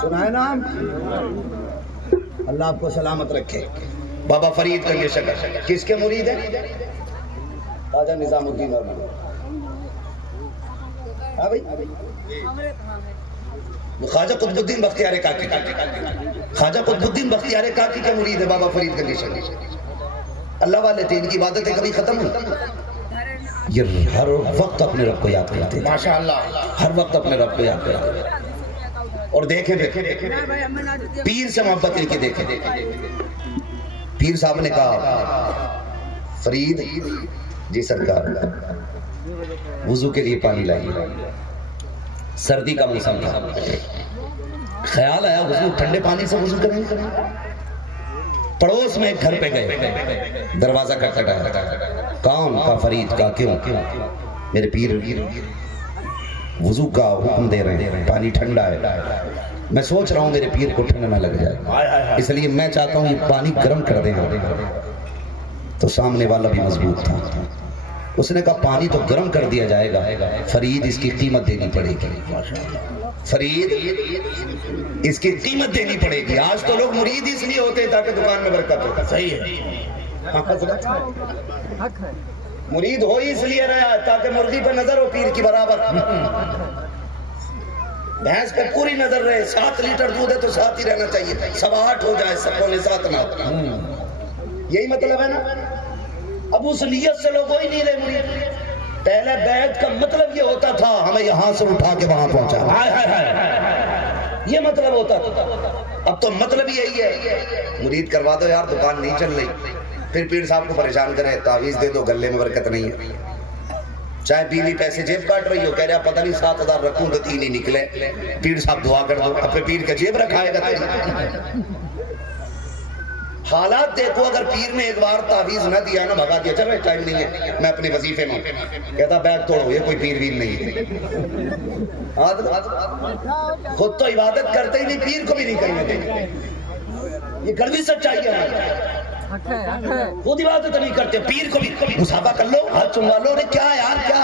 سنا ہے نام؟ اللہ آپ کو سلامت رکھے. بابا فرید گنج شکر کس کے مرید ہیں؟ خواجہ نظام الدین اور ہاں بھائی خواجہ قطب الدین بختیار کاکی، خواجہ قطب الدین بختیار کاکی کے مرید ہے بابا فرید گنج شکر. اللہ والے تھے، ان کی عبادتیں کبھی ختم ہوئی. یہ ہر وقت اپنے رب کو یاد کرتے ہیں، ماشاءاللہ، ہر وقت اپنے رب کو یاد کرتے ہیں. اور دیکھیں پیر سے محبت ان کی دیکھیں. پیر صاحب نے کہا فرید جی سرکار وضو کے لیے پانی لائیے. سردی کا موسم تھا، خیال آیا وضو ٹھنڈے پانی سے وضو کریں. پڑوس میں ایک گھر پہ گئے، دروازہ کھٹکھٹایا. کون؟ کا فرید. کا کیوں؟ میرے پیر وضو کا حکم دے رہے ہیں، پانی ٹھنڈا ہے، میں سوچ رہا ہوں میرے پیر کو ٹھنڈا نہ لگ جائے، اس لیے میں چاہتا ہوں یہ پانی گرم کر دیں. تو سامنے والا بھی مضبوط تھا، اس نے کہا پانی تو گرم کر دیا جائے گا، فرید اس کی قیمت دینی پڑے گی. فرید اس کی قیمت دینی پڑے گی. آج تو لوگ مرید اس لیے ہوتے ہیں تاکہ دکان میں برکت ہو. صحیح ہے، مرید ہو اس لیے رہا ہے تاکہ مرغی پہ نظر ہو پیر کی برابر، بھینس پہ پوری نظر رہے. 7 لیٹر دودھ ہے تو 7 ہی رہنا چاہیے، 8.15 ہو جائے، 7.25 نہ. یہی مطلب ہے نا. اب اس نیت سے لوگ کوئی نہیں رہے مرید. پہلے بیعت کا مطلب یہ ہوتا تھا ہمیں یہاں سے اٹھا کے وہاں پہنچا، یہ مطلب ہوتا تھا. اب تو مطلب یہی ہے مرید کروا دو یار، دکان نہیں چل رہی. پھر پیر صاحب کو پریشان کرے، تعویذ دے دو، گلے میں برکت نہیں ہے. چاہے بیوی پیسے جیب کاٹ رہی ہو، کہہ رہا پتہ نہیں 7,000 رکھوں تو 3 ہی نکلے. پیر صاحب دعا کر دو، اب پیر کا جیب رکھائے گا تیری. حالات دیکھو، اگر پیر نے ایک بار تعویذ نہ دیا نہ بھگا دیا، چل رہے ٹائم نہیں ہے میں اپنے وظیفے میں، کہتا بیگ توڑو، یہ کوئی پیر ویر نہیں ہے. خود تو عبادت کرتے ہی نہیں، پیر کو بھی نہیں کرنے دیں. یہ کڑوی سچائی ہے. خود عبادت نہیں کرتے، پیر کو بھی. مصافحہ کر لو، ہاتھ چموا لو. کیا یار کیا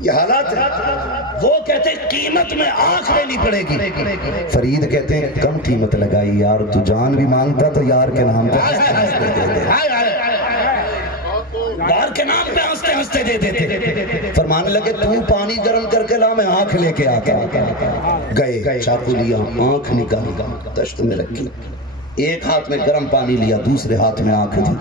یہ حالات ہے. وہ کہتے قیمت میں آنکھ لینی پڑے گی. فرید کہتے ہیں کم قیمت لگائی یار، تو جان بھی مانگتا تو یار کے نام پہ یار کے نام پہ ہنستے ہنستے دے دیتے. فرمانے لگے تو پانی گرم کر کے لا، میں آنکھ لے کے آتا. گئے چاقو لیا، آنکھ نکالی، دشت میں رکھی. ایک ہاتھ میں گرم پانی لیا، دوسرے ہاتھ میں آنکھ دی.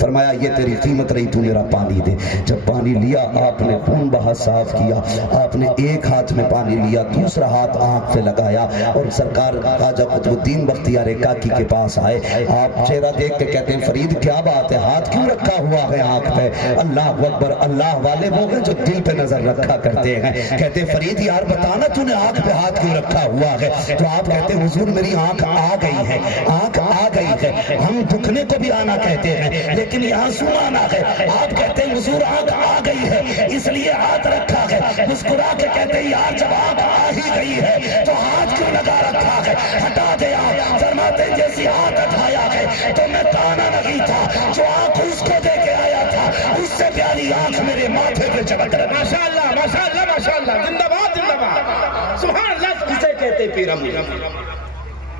فرمایا یہ تیری قیمت رہی، تو میرا پانی دے. جب پانی لیا آپ نے خون بہا صاف کیا. آپ نے ایک ہاتھ میں پانی لیا، دوسرا ہاتھ آنکھ پہ لگایا اور سرکار خواجہ قطب الدین بختیار کاکی کے پاس آئے. آپ چہرہ دیکھ کے کہتے ہیں فرید کیا بات ہے، ہاتھ کیوں رکھا ہوا ہے آنکھ پہ؟ اللہ اکبر. اللہ والے وہ ہیں جو دل پہ نظر رکھا کرتے ہیں. کہتے ہیں فرید یار بتانا تو نے آنکھ پہ ہاتھ کیوں رکھا ہوا ہے؟ تو آپ کہتے ہیں حضور میری آنکھ آ گئی ہے، آنکھ آ گئی ہے. ہم دکھنے کو بھی آنا کہتے ہیں لیکن یہاں سنانا ہے. آپ کہتے ہیں حضور آنکھ آ گئی ہے اس لیے ہاتھ رکھا ہے. مسکرا کے کہتے ہیں یار جب آنکھ آ ہی گئی ہے تو ہاتھ کیوں لگا رکھا ہے؟ ہٹا دے آپ. فرماتے ہیں جیسی ہاتھ ہٹایا ہے تو میں کانا نہیں تھا، جو آنکھ اس کو دے کے آیا تھا اس سے پیاری آنکھ میرے ماتھے پہ چمک رہا. ماشاءاللہ ماشاءاللہ ماشاءاللہ، زندہ باد زندہ باد، سبحان اللہ. کسے کہتے پیر ہم؟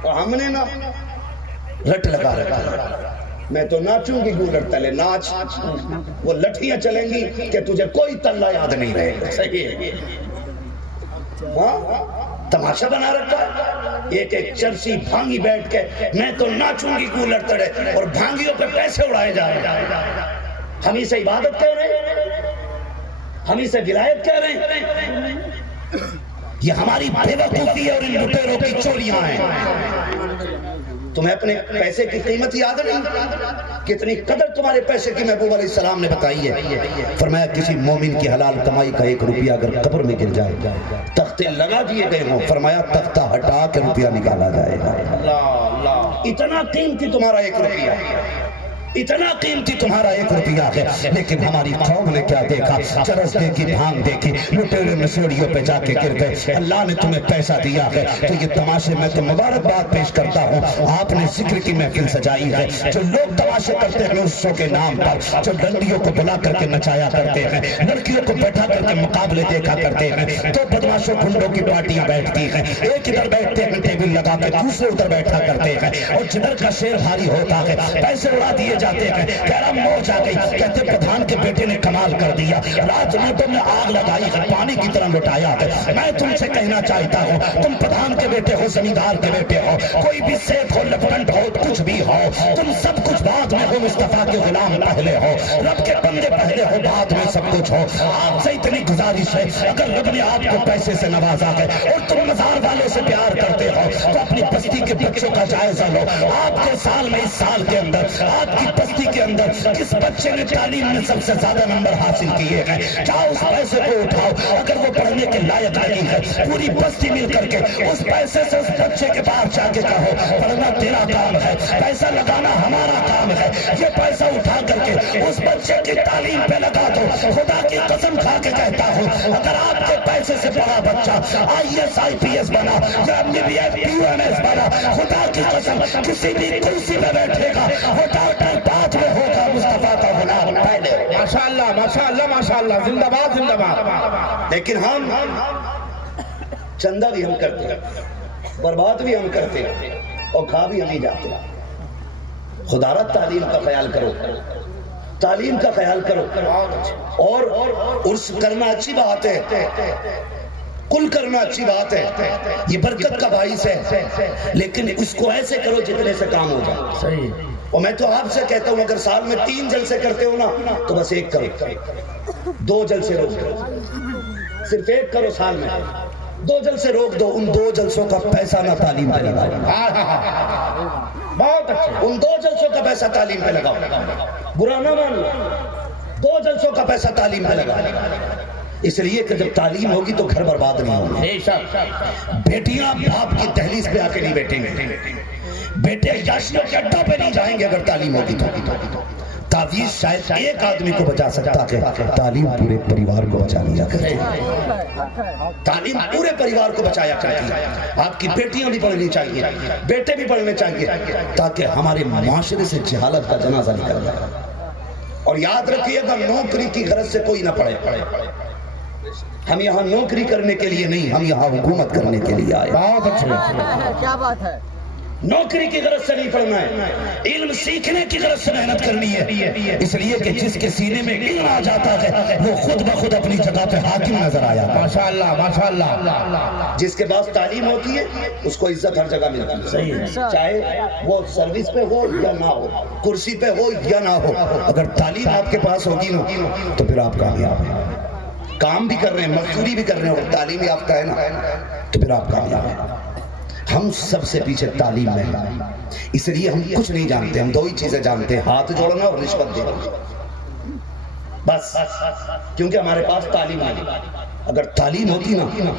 اور ہم نے نا رٹ لگا رکھا. میں تو ناچوں گی گولڑ تلے ناچ، وہ لٹھیاں چلیں گی کہ تجھے کوئی تلہ یاد نہیں رہے گا. صحیح ہے. ہاں تماشا بنا رکھا ہے. ایک ایک چرسی بھانگی بیٹھ کے میں تو ناچوں گی گولڑ تڑے اور بھانگیوں پہ پیسے اڑائے جا رہے ہیں. ہم ہی سے عبادت کہہ رہے ہیں، ہم ہی سے ولایت کہہ رہے ہیں. یہ ہماری بے وقوفی اور ان لٹیروں کی چوریاں ہیں. تمہیں اپنے پیسے کی قیمت یاد نہیں؟ کتنی قدر تمہارے پیسے کی محبوب علیہ السلام نے بتائی ہے. فرمایا کسی مومن کی حلال کمائی کا 1 روپیہ اگر قبر میں گر جائے، تختے لگا دیے گئے ہوں، فرمایا تختہ ہٹا کے روپیہ نکالا جائے گا. اتنا قیمتی تمہارا 1 روپیہ، اتنا قیمتی تمہارا 1 روپیہ ہے. لیکن ہماری قوم نے کیا دیکھا؟ چرس دیکھی، بھانگ دیکھی، لٹیرے مسوڑیوں پہ جا کے گر گئے. اللہ نے تمہیں پیسہ دیا ہے تو یہ تماشے میں تو مبارکباد پیش کرتا ہوں. آپ نے ذکر کی محفل سجائی ہے. جو لوگ تماشے کرتے ہیں اس شو کے نام پر، جو ڈنڈیوں کو بلا کر کے نچایا کرتے ہیں، لڑکیوں کو بیٹھا کر کے مقابلے دیکھا کرتے ہیں، تو بدماشوں گنڈوں کی پارٹیاں بیٹھتی ہیں. ایک ادھر بیٹھتے ہیں ٹیبل لگا کے، دوسرے ادھر بیٹھا کرتے ہیں، اور جدھر کا شیر بھاری ہوتا ہے پیسے اڑا دیے جاتے ہیں. کہہ موج آ گئی. کہتے پردھان کے بیٹے نے کمال کر دیا، رات میں میں آگ لگائی ہے، پانی کی طرح لٹایا ہے. میں تم سے کہنا چاہتا ہوں تم پردھان کے بیٹے ہو، زمیندار کے بیٹے ہو، کوئی بھی سیٹ ہو، لیفٹنٹ ہو، کچھ بھی ہو، تم سب کچھ بعد میں ہو. مصطفیٰ کے غلام پہلے ہو، رب کے بندے پہلے ہو، بعد میں سب کچھ ہو. آپ سے اتنی گزارش ہے اگر رب نے آپ کو پیسے سے نوازا ہے اور تم مزار والوں سے پیار کرتے ہو تو اپنی بستی کے بچوں کا جائزہ لو. آپ کے سال میں اس سال کے اندر آپ کی بستی کے اندر کس بچے نے تعلیم میں سب سے زیادہ نمبر حاصل کیے ہیں؟ جاؤ اس پیسے کو اٹھاؤ. اگر وہ پڑھنے کے لائق نہیں ہے، پوری بستی مل کر کے اس پیسے سے اس بچے کے پاس جا کے کہو پڑھنا تیرا کام ہے، پیسہ لگانا ہمارا کام ہے. یہ پیسہ اٹھا کر کے اس بچے کی تعلیم پہ لگا دو. خدا کی قسم کھا کے کہتا ہوں اگر آپ کے پیسے سے پڑھا بچہ IAS IPS بنا یا MBBS PUMS بنا، خدا کی قسم کسی بھی کرسی پہ بیٹھے گا وہ ڈاکٹر بعد میں ہوگا، مصطفیٰ کا غلام پہلے. ماشاءاللہ ماشاءاللہ ماشاءاللہ، زندہ باد زندہ باد. لیکن ہم چندہ بھی ہم کرتے ہیں، برباد بھی ہم کرتے ہیں اور کھا بھی ہم ہی جاتے ہیں. خدا را تعلیم کا خیال کرو، تعلیم کا خیال کرو. اور عرس کرنا اچھی بات ہے، کل کرنا اچھی بات ہے، یہ برکت کا باعث ہے، لیکن اس کو ایسے کرو جتنے سے کام ہو جائے. صحیح. اور میں تو آپ سے کہتا ہوں اگر سال میں 3 جلسے کرتے ہو نا تو بس 1 کرو، 2 جلسے روک دو، صرف 1 کرو سال میں. 2 جلسے روک دو، ان 2 جلسوں کا پیسہ نہ تعلیم پہ لگاؤ. بہت اچھے. ان 2 جلسوں کا پیسہ تعلیم پہ لگاؤ، برا نہ مان لو. 2 جلسوں کا پیسہ تعلیم پہ لگاؤ، اس لیے کہ جب تعلیم ہوگی تو گھر برباد نہیں ہوگی. بیٹیاں باپ کی دہلیز پہ آ کے نہیں بیٹھیں گے، بیٹے یاشیوں کے اڈوں پہ نہیں جائیں گے اگر تعلیم ہوگی تو. تعویذ شاید ایک آدمی کو بچا سکتا ہے، تعلیم پورے پریوار کو بچا لیا کرتی ہے. تعلیم پورے پریوار کو بچایا کرتی ہے. آپ کی بیٹیاں بھی پڑھنی چاہیے، بیٹے بھی پڑھنے چاہیے تاکہ ہمارے معاشرے سے جہالت کا جنازہ نکل جائے. اور یاد رکھیے گا نوکری کی غرض سے کوئی نہ پڑھے، ہم یہاں نوکری کرنے کے لیے نہیں، ہم یہاں حکومت کرنے کے لیے آئے۔ بہت اچھے کیا بات ہے؟ نوکری کی غرض سے نہیں پڑھنا ہے، علم سیکھنے کی غرض سے محنت کرنی ہے، اس لیے کہ جس کے سینے میں علم آ جاتا ہے وہ خود بخود اپنی جگہ پہ حاکم نظر آیا۔ ماشاءاللہ ماشاءاللہ۔ جس کے پاس تعلیم ہوتی ہے اس کو عزت ہر جگہ ملتی ہے، صحیح ہے، چاہے وہ سروس پہ ہو یا نہ ہو، کرسی پہ ہو یا نہ ہو، اگر تعلیم آپ کے پاس ہوگی نا تو پھر آپ کامیاب ہیں۔ کام بھی کر رہے ہیں، مزدوری بھی کر رہے ہیں، اور تعلیم یافتہ ہے نا تو پھر آپ کامیاب ہیں۔ ہم سب سے پیچھے تعلیم میں ہیں، اس لیے ہم کچھ نہیں جانتے، ہم دو ہی چیزیں جانتے ہیں، ہاتھ جوڑنا اور رشوت دینا، بس، کیونکہ ہمارے پاس تعلیم ہے۔ اگر تعلیم ہوتی نا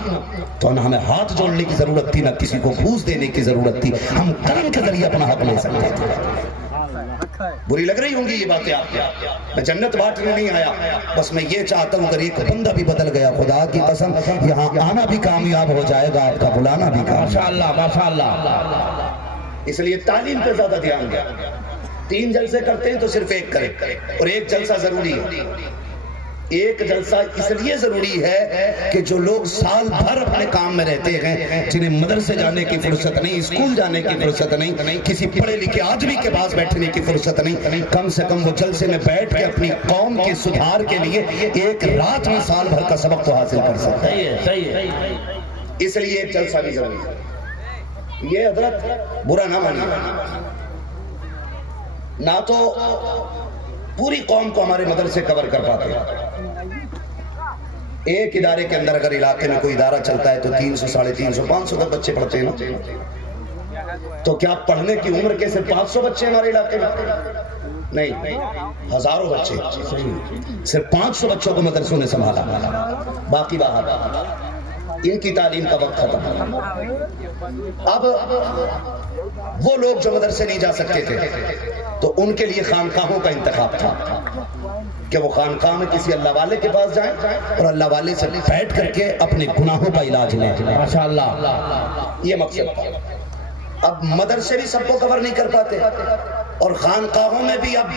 تو نہ ہمیں ہاتھ جوڑنے کی ضرورت تھی، نہ کسی کو گھوس دینے کی ضرورت تھی، ہم قلم کے ذریعے اپنا حق لے سکتے تھے۔ بری لگ رہی ہوں گی یہ باتیں آپ کو، میں جنت بانٹنے نہیں آیا، بس میں یہ چاہتا ہوں اگر ایک بندہ بھی بدل گیا، خدا کی قسم یہاں آنا بھی کامیاب ہو جائے گا، آپ کا بلانا بھی کامیاب۔ ماشاءاللہ ماشاءاللہ۔ اس لیے تعلیم پہ زیادہ دھیان دیں۔ 3 جلسے کرتے ہیں تو صرف ایک کریں، اور ایک جلسہ ضروری ہے۔ ایک جلسہ اس لیے ضروری ہے کہ جو لوگ سال بھر اپنے کام میں رہتے ہیں، جنہیں مدرسے جانے کی فرصت نہیں، اسکول جانے کی فرصت نہیں، کسی پڑھے لکھے آدمی کے پاس بیٹھنے کی فرصت نہیں، کم سے کم وہ جلسے میں بیٹھ کے اپنی قوم کے سدھار کے لیے ایک رات میں سال بھر کا سبق تو حاصل کر سکتے ہیں۔ صحیح ہے۔ اس لیے ایک جلسہ بھی ضروری ہے۔ یہ حضرت برا نہ مانیے، نہ تو پوری قوم کو ہمارے مدرسے کور کر پاتے ہیں۔ ایک ادارے کے اندر اگر علاقے میں کوئی ادارہ چلتا ہے تو 300 350 500 تک بچے پڑھتے ہیں نا، تو کیا پڑھنے کی عمر کے صرف 500 بچے ہمارے علاقے میں؟ نہیں، ہزاروں بچے، صرف 500 بچوں کو مدرسوں نے سنبھالا، باقی باہر، ان کی تعلیم کا وقت ختم۔ اب وہ لوگ جو مدرسے نہیں جا سکتے تھے تو ان کے لیے خانقاہوں کا انتخاب تھا کہ وہ خانقاہ میں کسی اللہ والے کے پاس جائیں اور اللہ والے سے بیٹھ کر کے اپنے گناہوں کا علاج لیں۔ ماشاءاللہ، یہ مقصد تھا۔ اب مدرسے بھی سب کو کور نہیں کر پاتے، اور خانقاہوں میں بھی اب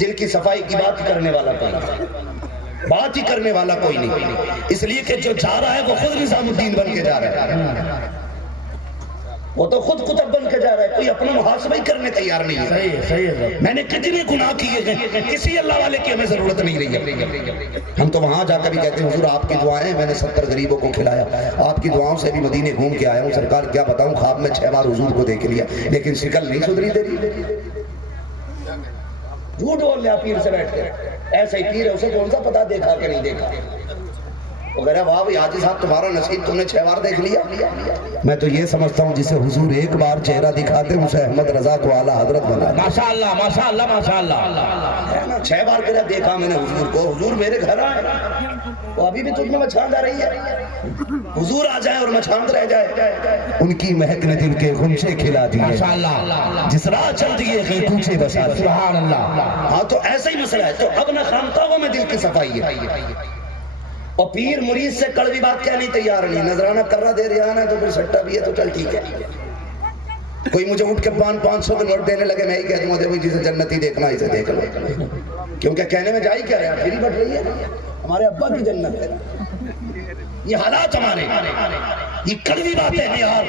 دل کی صفائی کی بات کرنے والا کوئی نہیں، بات ہی کرنے والا کوئی نہیں، اس لیے کہ جو جا رہا ہے وہ خود نظام الدین بن کے جا رہا ہے، وہ تو خود قطب بن کے جا رہا ہے، کوئی اپنا محاسبہ ہی کرنے تیار نہیں ہے۔ صحیح صحیح ہے۔ میں نے کتنے گناہ کیے ہیں، کسی اللہ والے کی ہمیں ضرورت نہیں رہی ہے۔ ہم تو وہاں جا کر بھی کہتے ہیں حضور آپ کی دعائیں، میں نے 70 غریبوں کو کھلایا، آپ کی دعاؤں سے بھی مدینے گھوم کے آیا ہوں، سرکار کیا بتاؤں، خواب میں 6 بار حضور کو دیکھ لیا، لیکن شکل نہیں سدھری تیری۔ جھوٹ بول لیا پیر سے بیٹھ کے، ایسا ہی پیر ہے، اسے کون سا پتا دیکھا کہ نہیں دیکھا۔ وہ کہہ رہا واہ بھائی حاجی صاحب تمہارا نصیب، تم نے 6 بار دیکھ لیا۔ میں تو یہ سمجھتا ہوں جسے حضور ایک بار چہرہ دکھاتے ہیں اسے احمد رضا کو اعلیٰ حضرت بنا دیں۔ ماشاءاللہ ماشاءاللہ ماشاءاللہ۔ 6 بار کہہ رہا دیکھا میں نے حضور کو، حضور میرے گھر آئے، وہ ابھی بھی تجھ میں مچھاند آ رہی ہے، حضور آ جائے اور مچھاند رہ جائے۔ ان کی مہک نے دل کے غنچے کھلا دیے، ماشاءاللہ، جس راہ چل دیے گئے کوچے بسا دیے۔ سبحان اللہ۔ ہاں تو ایسا ہی مسئلہ ہے، تو اب نہ خانقاہوں میں دل کی صفائی ہے، اور پیر مرید سے کڑوی بات کہنے تیار نہیں، نذرانہ کرا دے رہا ہے تو پھر سٹا بھی ہے تو چل ٹھیک ہے۔ کوئی مجھے اٹھ کے 500 کے نوٹ دینے لگے، میں ہی کہہ دوں گا جسے جنتی دیکھنا اسے دیکھ لو، کیونکہ کہنے میں جائی کیا رہا ہے، پھر ہی بٹ رہی ہے، ہمارے ابا کی جنت ہے۔ یہ حالات ہمارے، یہ کڑوی باتیں ہیں یار۔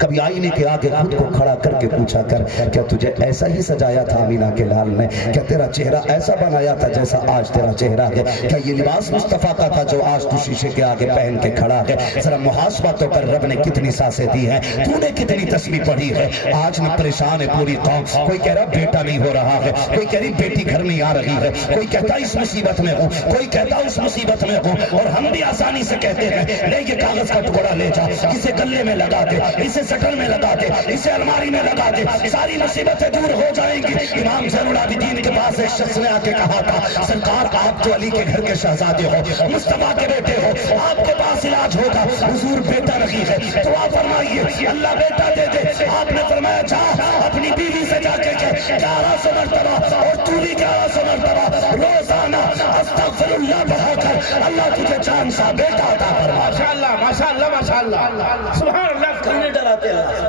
کبھی آئینے کے آگے خود کو کھڑا کر کے پوچھا کر، کیا تجھے ایسا ہی سجایا تھا آمینہ کے لال نے؟ کیا تیرا چہرہ ایسا بنایا تھا جیسا آج تیرا چہرہ ہے؟ کیا یہ لباس مصطفیٰ کا تھا جو آج تو شیشے کے آگے پہن کے کھڑا ہے؟ ذرا محاسبہ تو کر، رب نے کتنی سانسیں دی ہیں، تو نے کتنی تسبیح پڑھی ہے؟ آج نہ پریشان ہے پوری قوم، کوئی کہہ رہا بیٹا نہیں ہو رہا ہے، کوئی کہہ رہی بیٹی گھر نہیں آ رہی ہے، کوئی کہتا اس مصیبت میں ہوں، کوئی کہتا اس مصیبت میں ہوں، اور ہم بھی آسانی سے کہتے ہیں لے یہ کاغذ کا ٹکڑا لے جا، اسے گلے میں لگا دے، اسے سٹر میں لگا دے، اسے الماری میں لگا دے، ساری مصیبتیں دور ہو جائیں گی۔ امام زین العابدین کے پاس ایک شخص نے آ کے کہا تھا سرکار آپ تو علی کے گھر کے شہزادے ہو، مصطفیٰ کے بیٹے ہو، آپ کے پاس علاج ہوگا، حضور بیٹا نہیں ہے، دعا فرمائیے اللہ بیٹا دے دے۔ آپ نے فرمایا جا اپنی بیوی سے جا کے 1100 مرتبہ اور تو بھی 1100 مرتبہ روزانہ استغفر اللہ پڑھا کر اللہ تجھے جان سا بیٹا عطا فرمائے۔ ماشاءاللہ ماشاءاللہ ماشاءاللہ، سبحان اللہ۔ کیوں نہیں ڈراتے اللہ سے؟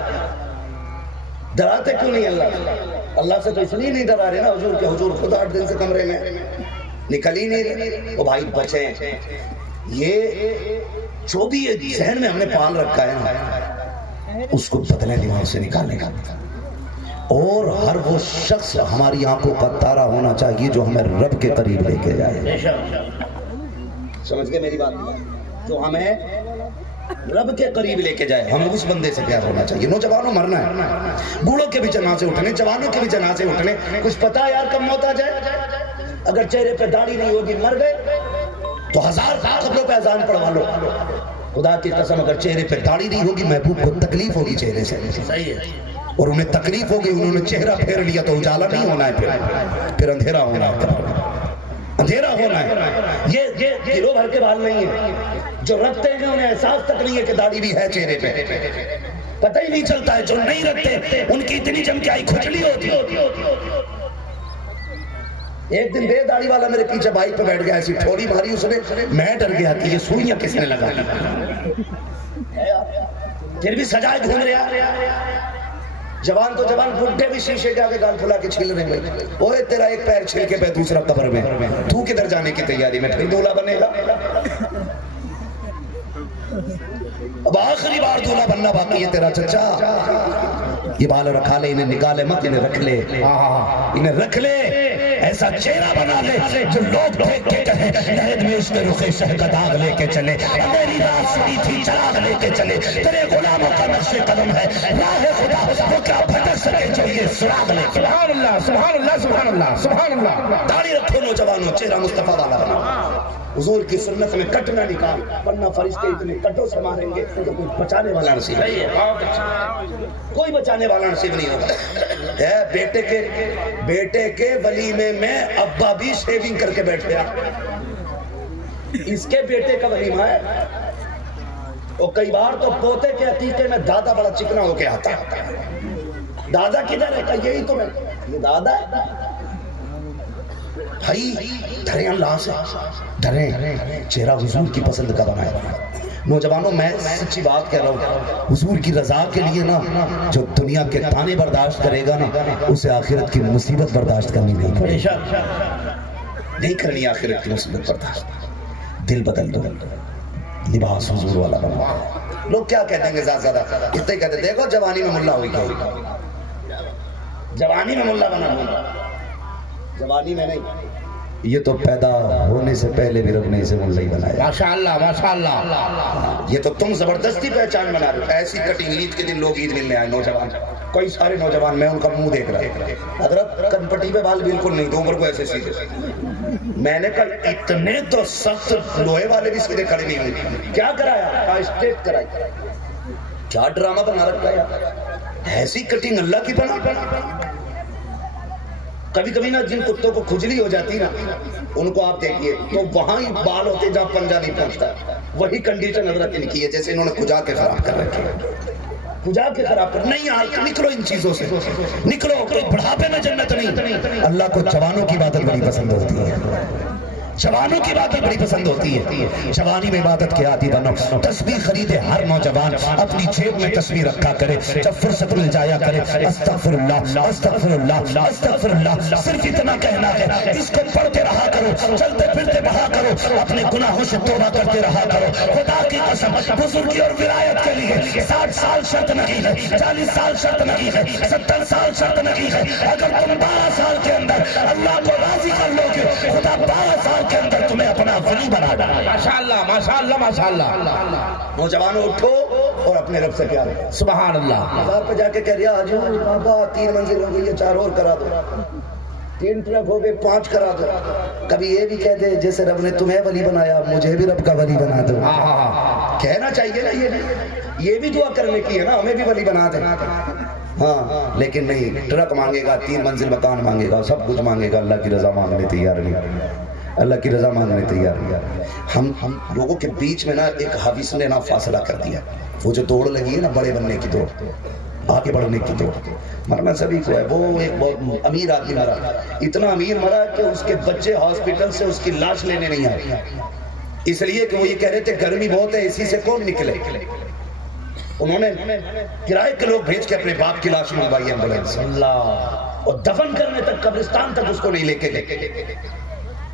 ڈراتے کیوں نہیں اللہ سے؟ اللہ سے تو اس لیے نہیں ڈرا رہے نا حضور کے، حضور خود 8 دن سے کمرے میں، نکل ہی نہیں رہے. وہ بھائی بچے یہ جو بھی ذہن میں ہم نے پال رکھا ہے نا اس کو بدلے دماغ سے نکالنے کا. اور ہر وہ شخص ہماری آنکھوں کا تارا ہونا چاہیے جو ہمیں رب کے قریب لے کے جائے. سمجھ گئے میری بات؟ جو ہمیں رب کے قریب لے کے جائے, ہمیں اس بندے سے پیار ہونا چاہیے. نوجوانوں مرنا ہے, بوڑھوں کے بھی جنازے اٹھنے, جوانوں کے بھی جنازے اٹھنے. کچھ پتا ہے یار کب موت آ جائے؟ اگر چہرے پہ داڑھی نہیں ہوگی مر گئے تو 1000 قبروں پہ اذان پڑھوا لو. خدا کی قسم اگر چہرے پہ داڑھی نہیں ہوگی محبوب کو تکلیف ہوگی چہرے سے, صحیح ہے, اور انہیں تکلیف ہوگی. انہوں نے چہرہ پھیر لیا تو اجالا نہیں ہونا ہے, پھر اندھیرا ہونا ہے, اندھیرا ہونا ہے. یہ گروہ بھر کے بال نہیں ہیں. جو رکھتے ہیں انہیں احساس تک نہیں ہے کہ داڑھی بھی ہے چہرے پہ, پتہ ہی نہیں چلتا ہے. جو نہیں رکھتے ان کی اتنی چمکائی کھجلی ہوتی. ایک دن بے داڑھی والا میرے پیچھے بائک پہ بیٹھ گیا, ایسی ٹھوڑی ماری اس نے, میں ڈر گیا کہ یہ سوئیاں کس نے لگا. پھر بھی سجائے گھوم رہا. جوان تو جوان, بڈھے بھی شیشے کے آگے گال پھلا کے چھیل رہے ہیں. اوے تیرا ایک پیر چھل کے پہ دوسرا قبر میں, تو کدھر جانے کی تیاری میں؟ پھر دولہا بنے گا. اب آخری بار دولہا بننا باقی ہے تیرا چچا. یہ بال رکھا لے, انہیں نکالے مت, انہیں رکھ لے, انہیں رکھ لے. ایسا چہرہ بنا لے جو لوگ دیکھ کے کہیں عہد میں اس کے رخ شہ کا داغ لے کے چلے, میری رات سنی تھی چراغ لے کے چلے. تیرے غلاموں کا نقش قدم ہے راہ خدا, وہ کیا بھٹک سکے جو یہ سراغ لے. سبحان اللہ, سبحان اللہ, سبحان اللہ, سبحان اللہ. داڑھی رکھو نوجوانوں, چہرہ مصطفیٰ والا بنا. حضور کی سنت میں کٹ نہ نکال, ورنہ فرشتے اتنے کٹوں سے ماریں گے تو کوئی بچانے والا نصیب نہیں ہے. کوئی بچانے والا نصیب نہیں ہوگا. بیٹے کے ولیمے میں ابا بھی شیونگ کر کے بیٹھ گیا. اس کے بیٹے کا ولیمہ ہے. اور کئی بار تو پوتے کے عقیقے میں دادا بڑا چکنا ہو کے آتا. دادا کدھر ہے؟ کہ یہی تو میں, یہ دادا ہے. بھائی ڈریں اللہ سے, ڈریں. چہرہ حضور کی پسند کا بنائے. نوجوانوں میں سچی بات کہہ رہا ہوں, حضور کی رضا کے لیے نا جو دنیا کے تانے برداشت کرے گا نا اسے آخرت کی مصیبت برداشت کرنی نہیں پڑے. نہیں کرنی آخرت کی مصیبت برداشت. دل بدل دو, لباس حضور والا بنا. لوگ کیا کہتے ہیں زیادہ زیادہ اتنے کہتے ہیں دیکھو جوانی میں ملا ہوئی گیا, جوانی میں ملا بنا, جوانی میں نہیں. یہ تو پیدا ہونے سے پہلے بھی رب نے اسے ملا ہی بنایا. ماشاءاللہ, ماشاءاللہ. یہ تو تم زبردستی پہچان بنا رہے ہو. ایسی کٹنگ عید کے دن لوگ عید ملنے آئے نوجوان, کوئی سارے نوجوان, میں ان کا منہ دیکھ رہا. حضرت کنپٹی پہ بال بالکل نہیں, دو عمر کو ایسے سیدھے. میں نے کہا اتنے تو سخت لوہے والے بھی سیدھے کھڑے نہیں ہوئے. کیا کرایا؟ کہا اسٹریٹ کرائی. کیا ڈرامہ بنا رکھا ہے. ایسی کٹنگ اللہ کی بنا. کبھی کبھی نا جن کتوں کو کھجلی ہو جاتی نا ان کو آپ دیکھیے تو وہاں ہی بال ہوتے جہاں پنجہ نہیں پہنچتا. وہی کنڈیشن حضرت نے کی ہے جیسے انہوں نے کھجا کے خراب کر رکھے. کھجا کے خراب کر نہیں. آج نکلو ان چیزوں سے, نکلو. کوئی بڑھاپے میں جنت نہیں. اللہ کو جوانوں کی عبادت بڑی پسند ہوتی ہے. جوانوں کی عبادت بڑی پسند ہوتی ہے. جوانی میں عبادت کے عادی بنو. تسبیح خریدے ہر نوجوان, اپنی جیب میں تسبیح رکھا کرے, جب فرصت مل جایا کرے استغفر اللہ, استغفر اللہ, استغفر اللہ. صرف اتنا کہنا ہے, اس کو پڑھتے رہا کرو, چلتے پھرتے بہا کرو, اپنے گناہوں سے توبہ کرتے رہا کرو. خدا کی قسم بزرگی اور ولایت کے لیے 60 سال شرط نہیں ہے, 40 سال شرط نہیں ہے, 70 سال شرط نہیں ہے. اگر تم 12 سال کے اندر اللہ کو راضی کر لو گے, خدا 12 سال کے اندر تمہیں اپنا ولی بنا ڈالے. ماشاءاللہ, ماشاءاللہ, ماشاءاللہ. نوجوانوں اٹھو اور اپنے رب سے پیار کرو. سبحان اللہ. مزار پہ جا کے کہہ رہا آج بابا 3 منزل ہو گئی ہے, 4 اور کرا دو. 3 ٹرک ہو گئے, 5 کرا دو. کبھی یہ بھی کہہ دے جیسے رب نے تمہیں ولی بنایا مجھے بھی رب کا ولی بنا دو. کہنا چاہیے نا, یہ بھی دعا کرنے کی ہے نا, ہمیں بھی ولی بنا دے. ہاں لیکن نہیں, ٹرک مانگے گا, 3 منزل مکان مانگے گا, سب کچھ مانگے گا, اللہ کی رضا مانگنے تیار نہیں. اللہ کی رضا مانگنے تیار نہیں. ہم لوگوں کے بیچ میں نا ایک حویث نے نا فاصلہ کر دیا. وہ جو دوڑ لگی ہے نا بڑے بننے کی دوڑ, آگے بڑھنے کی دوڑ, مرنا سبھی کو ہے. وہ ایک بہت امیر آدمی مرا, اتنا امیر مرا کہ اس کے بچے ہاسپٹل سے اس کی لاش لینے نہیں آئے, اس لیے کہ وہ یہ کہہ رہے تھے گرمی بہت ہے, اسی سے کون نکلے. انہوں نے کرائے کے لوگ بھیج کے اپنے باپ کی لاش منگوائی ایمبولینس, اور دفن کرنے تک قبرستان تک اس کو نہیں لے کے گئے.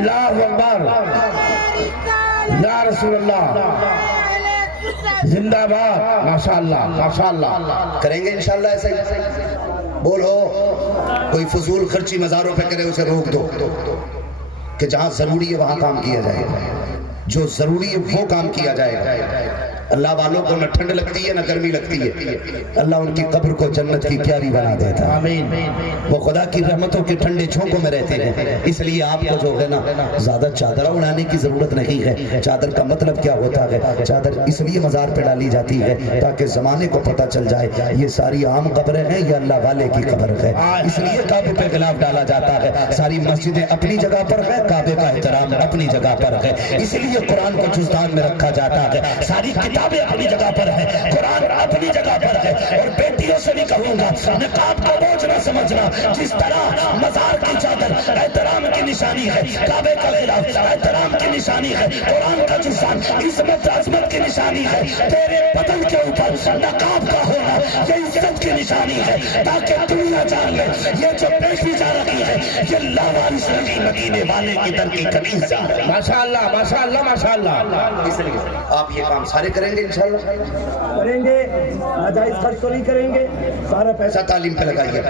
اللہ اکبر یا رسول اللہ زندہ باد ماشاءاللہ ماشاءاللہ کریں گے انشاءاللہ ایسا ہی بولو کوئی فضول خرچی مزاروں پہ کرے اسے روک دو کہ جہاں ضروری ہے وہاں کام کیا جائے جو ضروری ہے وہ کام کیا جائے گا اللہ والوں کو نہ ٹھنڈ لگتی ہے نہ گرمی لگتی ہے اللہ ان کی قبر کو جنت کی پیاری بنا دیتا ہے آمین وہ خدا کی رحمتوں کے ٹھنڈے جھونکوں میں رہتے ہیں اس لیے آپ کو جو ہے نا زیادہ چادر اڑانے کی ضرورت نہیں ہے چادر کا مطلب کیا ہوتا ہے چادر اس لیے مزار پہ ڈالی جاتی ہے تاکہ زمانے کو پتہ چل جائے یہ ساری عام قبریں ہیں یہ اللہ والے کی قبر ہے اس لیے کعبے پہ غلاف ڈالا جاتا ہے ساری مسجدیں اپنی جگہ پر ہیں کعبے کا احترام اپنی جگہ پر ہے اس لیے قرآن کو جزدان میں رکھا جاتا ہے ساری کتابیں اپنی جگہ پر ہے قرآن اپنی جگہ پر ہے اور بیٹیوں سے بھی کہوں گا نقاب کو بوجھ نہ سمجھنا جس طرح مزار کی چادر احترام کی نشانی ہے کعبے کا غلاف احترام کی نشانی ہے قرآن کا جزدان عظمت عظمت کی نشانی ہے تیرے بدن کے اوپر نقاب کا ہونا یہ عزت کی نشانی ہے تاکہ دنیا جان لے یہ جو پیشی جا رہی ہے یہ لاوارث نبی مدینے والے کی در کی کنیز ہے ماشاءاللہ ماشاءاللہ ماشاءاللہ اس لیے آپ یہ کام سارے کریں گے انشاءاللہ کریں گے ناجائز خرچ تو نہیں کریں گے سارا پیسہ ایسا تعلیم پہ لگائیے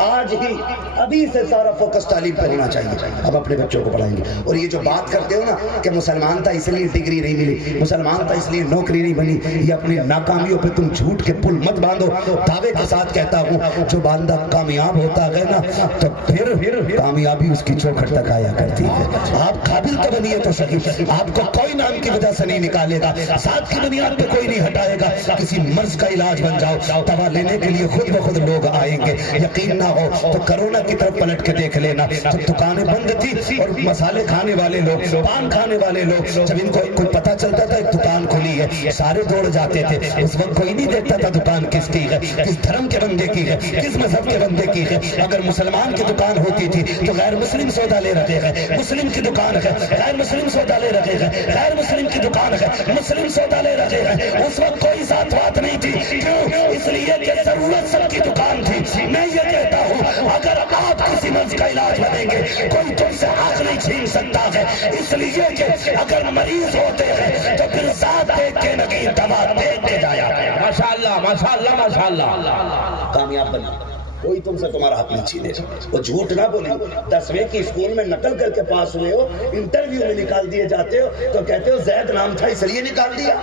آج ہی ابھی سے سارا فوکس تعلیم پہ ہونا چاہیے اب اپنے بچوں کو پڑھائیں گے اور یہ جو بات کرتے ہو نا کہ مسلمان تھا اس لیے ڈگری نہیں ملی مسلمان تھا اس لیے نوکری نہیں بنی یہ اپنی ناکامیوں پہ تم جھوٹ کے پل مت باندھو دعوے کے ساتھ کہتا ہوں جو بندہ کامیاب ہوتا ہے نا تو پھر کامیابی اس کی چوکھٹ تک آیا کرتی ہے آپ قابل تو بنیے تو صحیح آپ کو کوئی نام کی وجہ سے نہیں نکالے گا ذات کی بنیاد پہ کوئی نہیں ہٹائے گا کسی مرض کا علاج بن جاؤ دوا لینے کے لیے خود بخود لوگ آئیں گے یقین نہ ہو تو کرونا کی طرف پلٹ کے دیکھ لینا جب دکانیں بند تھی اور مسالے کھانے والے لوگ پان کھانے والے لوگ جب ان کو کوئی پتہ چلتا تھا ایک دکان کھلی ہے سارے دوڑ جاتے تھے اس وقت کوئی نہیں دیکھتا تھا دکان کس کی ہے کس دھرم کے بندے کی ہے کس مذہب کے بندے کی ہے اگر مسلمان کی دکان ہوتی تھی تو غیر مسلم سودا لے رہے ہیں مسلم کی دکان ہے غیر مسلم سودا لے رہے ہیں غیر مسلم کی دکان ہے مسلم سودا لے رہے ہیں اس وقت کوئی ذات وات نہیں تھی کیوں اس لیے کہ ضرورت سب کی دکان تھی میں یہ کہتا ہوں اگر آپ کسی مرض کا علاج بنیں گے کوئی تم سے حق نہیں چھین سکتا ہے اس لیے کہ اگر مریض ہوتے ہیں تو پھر ذات دیکھ کے نہیں دوا دیکھ کے جایا ماشاءاللہ ماشاءاللہ ماشاءاللہ کامیاب بنا کوئی تم سے تمہارا حق نہیں چھینے وہ جھوٹ نہ بولے 10ویں کی اسکول میں نقل کر کے پاس ہوئے ہو انٹرویو میں نکال دیے جاتے ہو تو کہتے ہو زید نام تھا اس لیے نکال دیا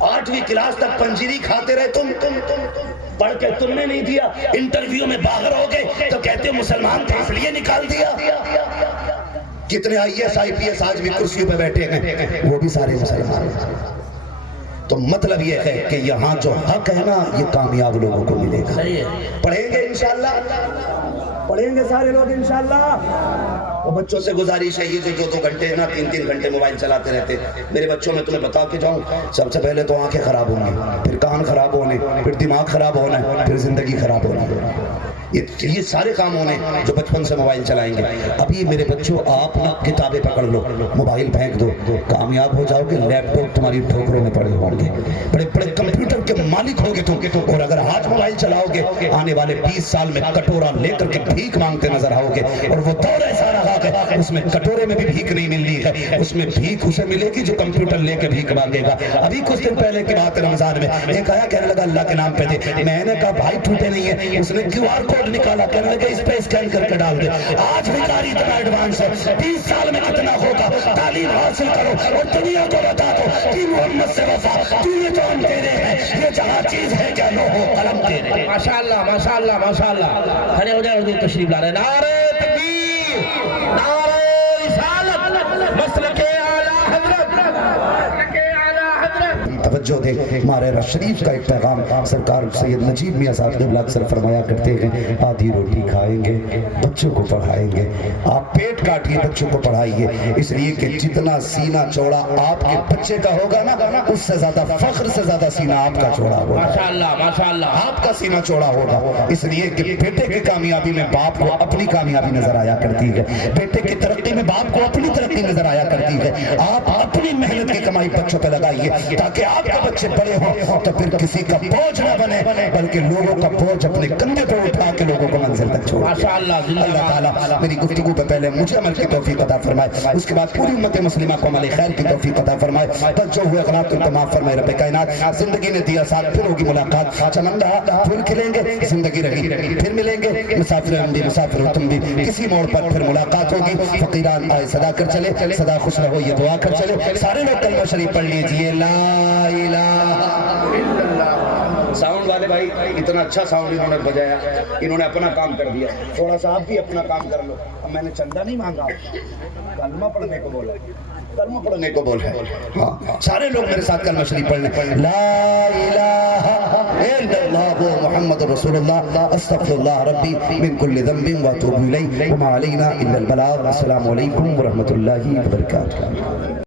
8ویں کلاس تک پنجیری کھاتے رہے تم پڑھ کے تم نے نہیں دیا انٹرویو میں باہر ہو گئے تو کہتے ہو مسلمان تھے اس لیے نکال دیا کتنے IAS IPS آج بھی کرسیوں پہ بیٹھے ہیں وہ بھی سارے مسلمان ہیں تو مطلب یہ ہے کہ یہاں جو حق ہے نا یہ کامیاب لوگوں کو ملے گا پڑھیں گے انشاءاللہ پڑھیں گے سارے لوگ انشاءاللہ وہ بچوں سے گزارش ہے یہ جو 2 گھنٹے نا 3 گھنٹے موبائل چلاتے رہتے میرے بچوں میں تمہیں بتا کے جاؤں سب سے پہلے تو آنکھیں خراب ہوں گی پھر کان خراب ہونے پھر دماغ خراب ہونا پھر زندگی خراب ہونا یہ سارے کام ہونے جو بچپن سے موبائل چلائیں گے ابھی میرے بچوں آپ نا کتابیں پکڑ لو موبائل پھینک دو کامیاب ہو جاؤ گے لیپ ٹاپ تمہاری ٹھوکروں میں پڑے ہوں گے بڑے بڑے کمپیوٹر کے مالک ہوں گے تم اور اگر ہاتھ موبائل چلاؤ گے آنے والے 20 سال میں کٹورا لے کر کے بھیک مانگتے نظر آؤ گے اور وہ دور ایسا رہا ہے اس میں کٹورے میں بھی بھیک نہیں مل رہی ہے اس میں بھیک اسے ملے گی جو کمپیوٹر لے کے بھیک مانگے گا ابھی کچھ دن پہلے کی بات رمضان میں ایک آیا کہنے لگا اللہ کے نام پہ دے میں نے کہا بھائی ٹوٹے نہیں ہے اس نے QR کوڈ نکالا کہنے لگا اس پہ اسکین کر کے ڈال دے آج بھی کاری اتنا ایڈوانس ہے 20 سال میں کتنا ہوگا تعلیم حاصل کرو اور دنیا کو بتا دو کہ محمد سے وفا تو یہ تو ہم تیرے ہیں یہ جہاں چیز ہے کیا لوہو قلم تیرے ماشاءاللہ ماشاءاللہ ماشاءاللہ کھڑے ہو جائے حضور تشریف لا رہے ہیں نعرہ تکبیر نعرہ رسالت مسلک اعلی حضرت مسلک اعلی حضرت توجہ دے مارے شریف کا ایک پیغام سرکار سید نجیب میاں صاحب قبلہ اکثر فرمایا کرتے ہیں آدھی روٹی کھائیں گے بچوں کو پڑھائیں گے آپ پیٹ کاٹیے بچوں کو پڑھائیے اس لیے کہ جتنا سینہ چوڑا آپ کے بچے کا ہوگا نا اس سے زیادہ فخر سے زیادہ سینہ آپ کا چوڑا ہوگا ماشاءاللہ ماشاءاللہ آپ کا سینہ چوڑا ہوگا اس لیے کہ بیٹے کی کامیابی میں باپ کو اپنی کامیابی نظر آیا کرتی ہے بیٹے کی ترقی میں باپ کو اپنی ترقی نظر آیا کرتی ہے آپ اپنی محنت کی کمائی بچوں پہ لگائیے تاکہ آپ کے کے بچے بڑے ہوں تو پھر کسی کا بوجھ نہ بنے بلکہ لوگوں کا بوجھ اپنے کندھے پر اٹھا کے لوگوں کو منزل تک چھوڑ ماشاءاللہ اللہ تعالیٰ میری گفتگو پہ پہلے مجھے عمل کی توفیق عطا فرمائے اس کے بعد پوری امت مسلمہ کو عمل خیر کی توفیق عطا فرمائے بس جو ہوئے غلط ان تمام فرمائے رب کائنات زندگی نے دیا ساتھ پھر ہوگی ملاقات چمن رہا پھول کھلیں گے زندگی رہی پھر ملیں گے مسافر ہم بھی مسافر ہو تم بھی کسی موڑ پر پھر ملاقات ہوگی فقیران آئے صدا کر چلے صدا خوش رہو یہ دعا کر چلے سارے لوگ کلمہ شریف پڑھ لیجئے لا الہ الا اللہ ساؤنڈ والے بھائی اتنا اچھا ساؤنڈ انہوں نے بجایا انہوں نے اپنا کام کر دیا تھوڑا سا آپ بھی اپنا کام کر لو اب میں نے چندہ نہیں مانگا کلمہ پڑھنے کو بولا کلمہ پڑھنے کو بولا ہاں سارے لوگ میرے ساتھ کلمہ شریف پڑھ لیں لا الہ الا اللہ محمد رسول اللہ استغفر اللہ ربی من کل ذنب واتوب الیہ وما علینا الا البلاغ السلام علیکم ورحمۃ اللہ وبرکاتہ